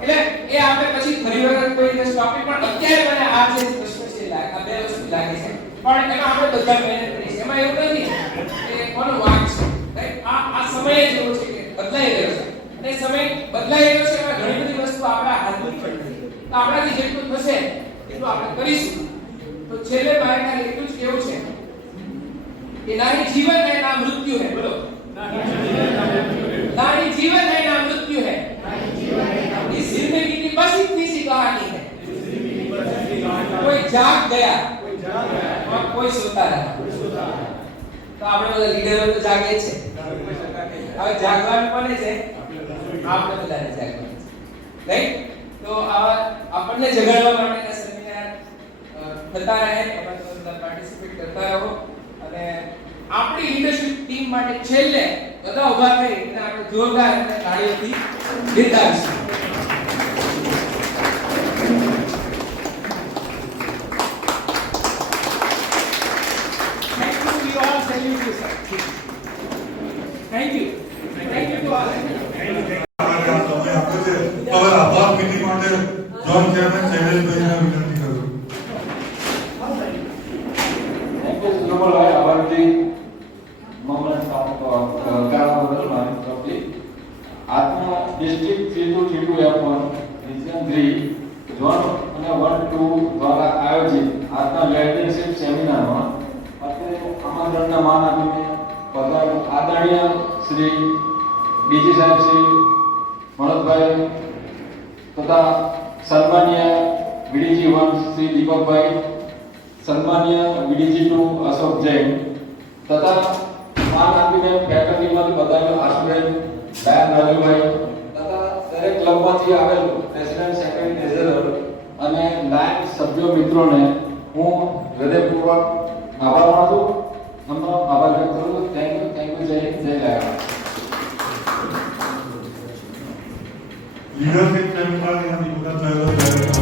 એટલે એ આપણે પછી ફરી વખત કોઈ દિવસ ટોપિક પણ અત્યારે મને આ જે પ્રશ્ન છે લાગે આ બે વસ્તુ લાગે છે પણ એમાં આપણે બધા મહેનત કરી છે. એમાં એવું નથી કે કોનો વાંક છે, રાઈટ? આ સમય જ એવો છે કે બદલાઈ રહ્યો છે અને સમય બદલાઈ રહ્યો છે એમાં ઘણી બધી વસ્તુ આપણા હાથની પણ નથી. તો આપણાથી જેટલું થશે એટલું આપણે કરીશું. તો છેલ્લે મારે ખાલી એટલું જ કહેવું છે કે નાની જીવન है ना मृत्यु है. बोलो नारी जीवन है ना मृत्यु है. इस जिंदगी की बस इतनी सी कहानी है. कोई जाग गया और कोई सोता रहा. तो આપણે બધા લીડરો તો જાગે છે, હવે જાગવાનું કોને છે? આપણે બધાને જાગવાનું છે, રાઈટ? તો આપણને જગાડવા માટેના સેમિનાર થતા રહે, એમાં તમે બધા પાર્ટિસિપેટ કરતા રહો અને આપણી લીડરશિપ ટીમ માટે છેલ્લે બધા ઊભા થઈ અને આપણે જોરદાર અને તાળીઓથી બિરદાવીશું. Thank you. Thank you to all. આભાર વિધિ માટે જોન ચેરમેન શૈલેષભાઈને વિનંતી કરું. Thank you, Sundamalai, Abarji, Moment of Karnataka, આજના ડિસ્ટ્રિક્ટ 3232F1 રિજન 3 ઝોન અને 1-2 દ્વારા આયોજિત આજના લીડરશિપ સેમિનારમાં અત્યારે આમંત્રણના માન આપીને આદરણીય શ્રી ડીજી સાહેબ શ્રી મનોજભાઈ તથા સન્માનીય વીડીજી 1 શ્રી દીપકભાઈ, સન્માનીય વીડીજી 2 અશોક જૈન તથા માન આપીને ફેકલ્ટીમાંથી બધાને આશુબેન, ડાયન રાજુભાઈ તથા દરેક ક્લબમાંથી આવેલ પ્રેસિડેન્ટ, સેક્રેટરી, ટ્રેઝરર અને લાયન સભ્યો મિત્રોને હું હૃદયપૂર્વક આભાર માનું છું. हमने आभार व्यक्त करूँ. थैंक यू, जय हिंद, जय लाया. લીડરશિપ સેમિનાર એની મુદત થયેલો